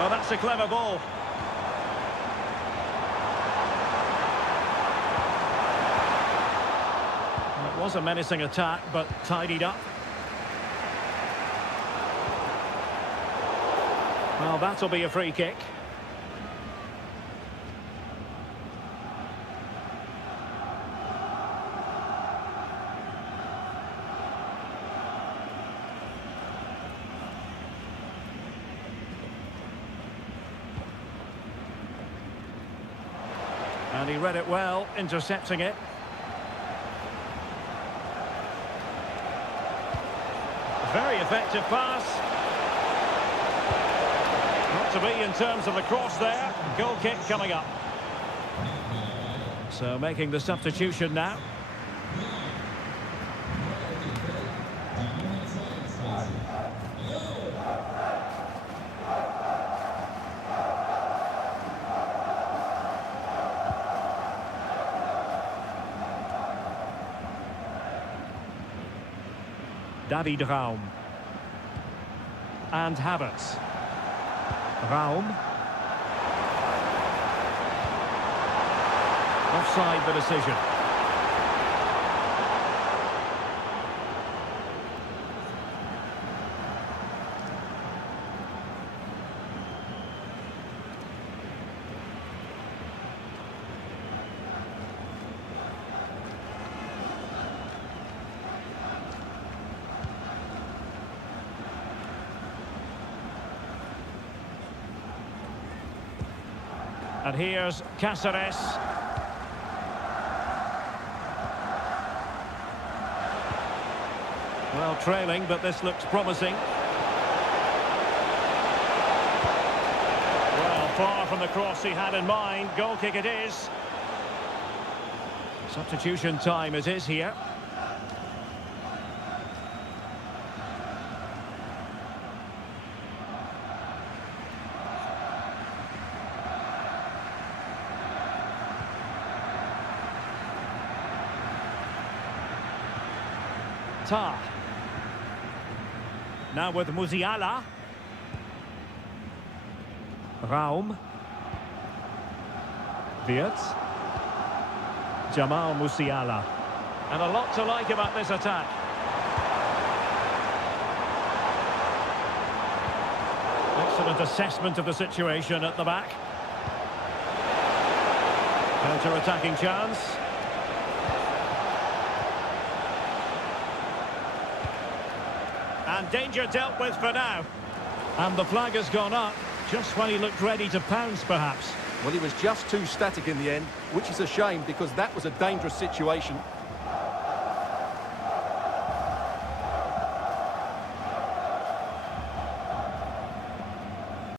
Oh, that's a clever ball. It was a menacing attack, but tidied up. Well, that'll be a free kick. And he read it well, intercepting it. Very effective pass. Not to be in terms of the cross there. Goal kick coming up. So making the substitution now. David Raum. And Havertz. Raum. Offside the decision. And here's Cáceres. Well, trailing, but this looks promising. Well, far from the cross he had in mind. Goal kick it is. Substitution time it is here. Tar. Now with Musiala. Raum. Wirtz. Jamal Musiala. And a lot to like about this attack. Excellent assessment of the situation at the back. Counter-attacking chance. And danger dealt with for now. And the flag has gone up, just when he looked ready to pounce, perhaps. Well, he was just too static in the end, which is a shame because that was a dangerous situation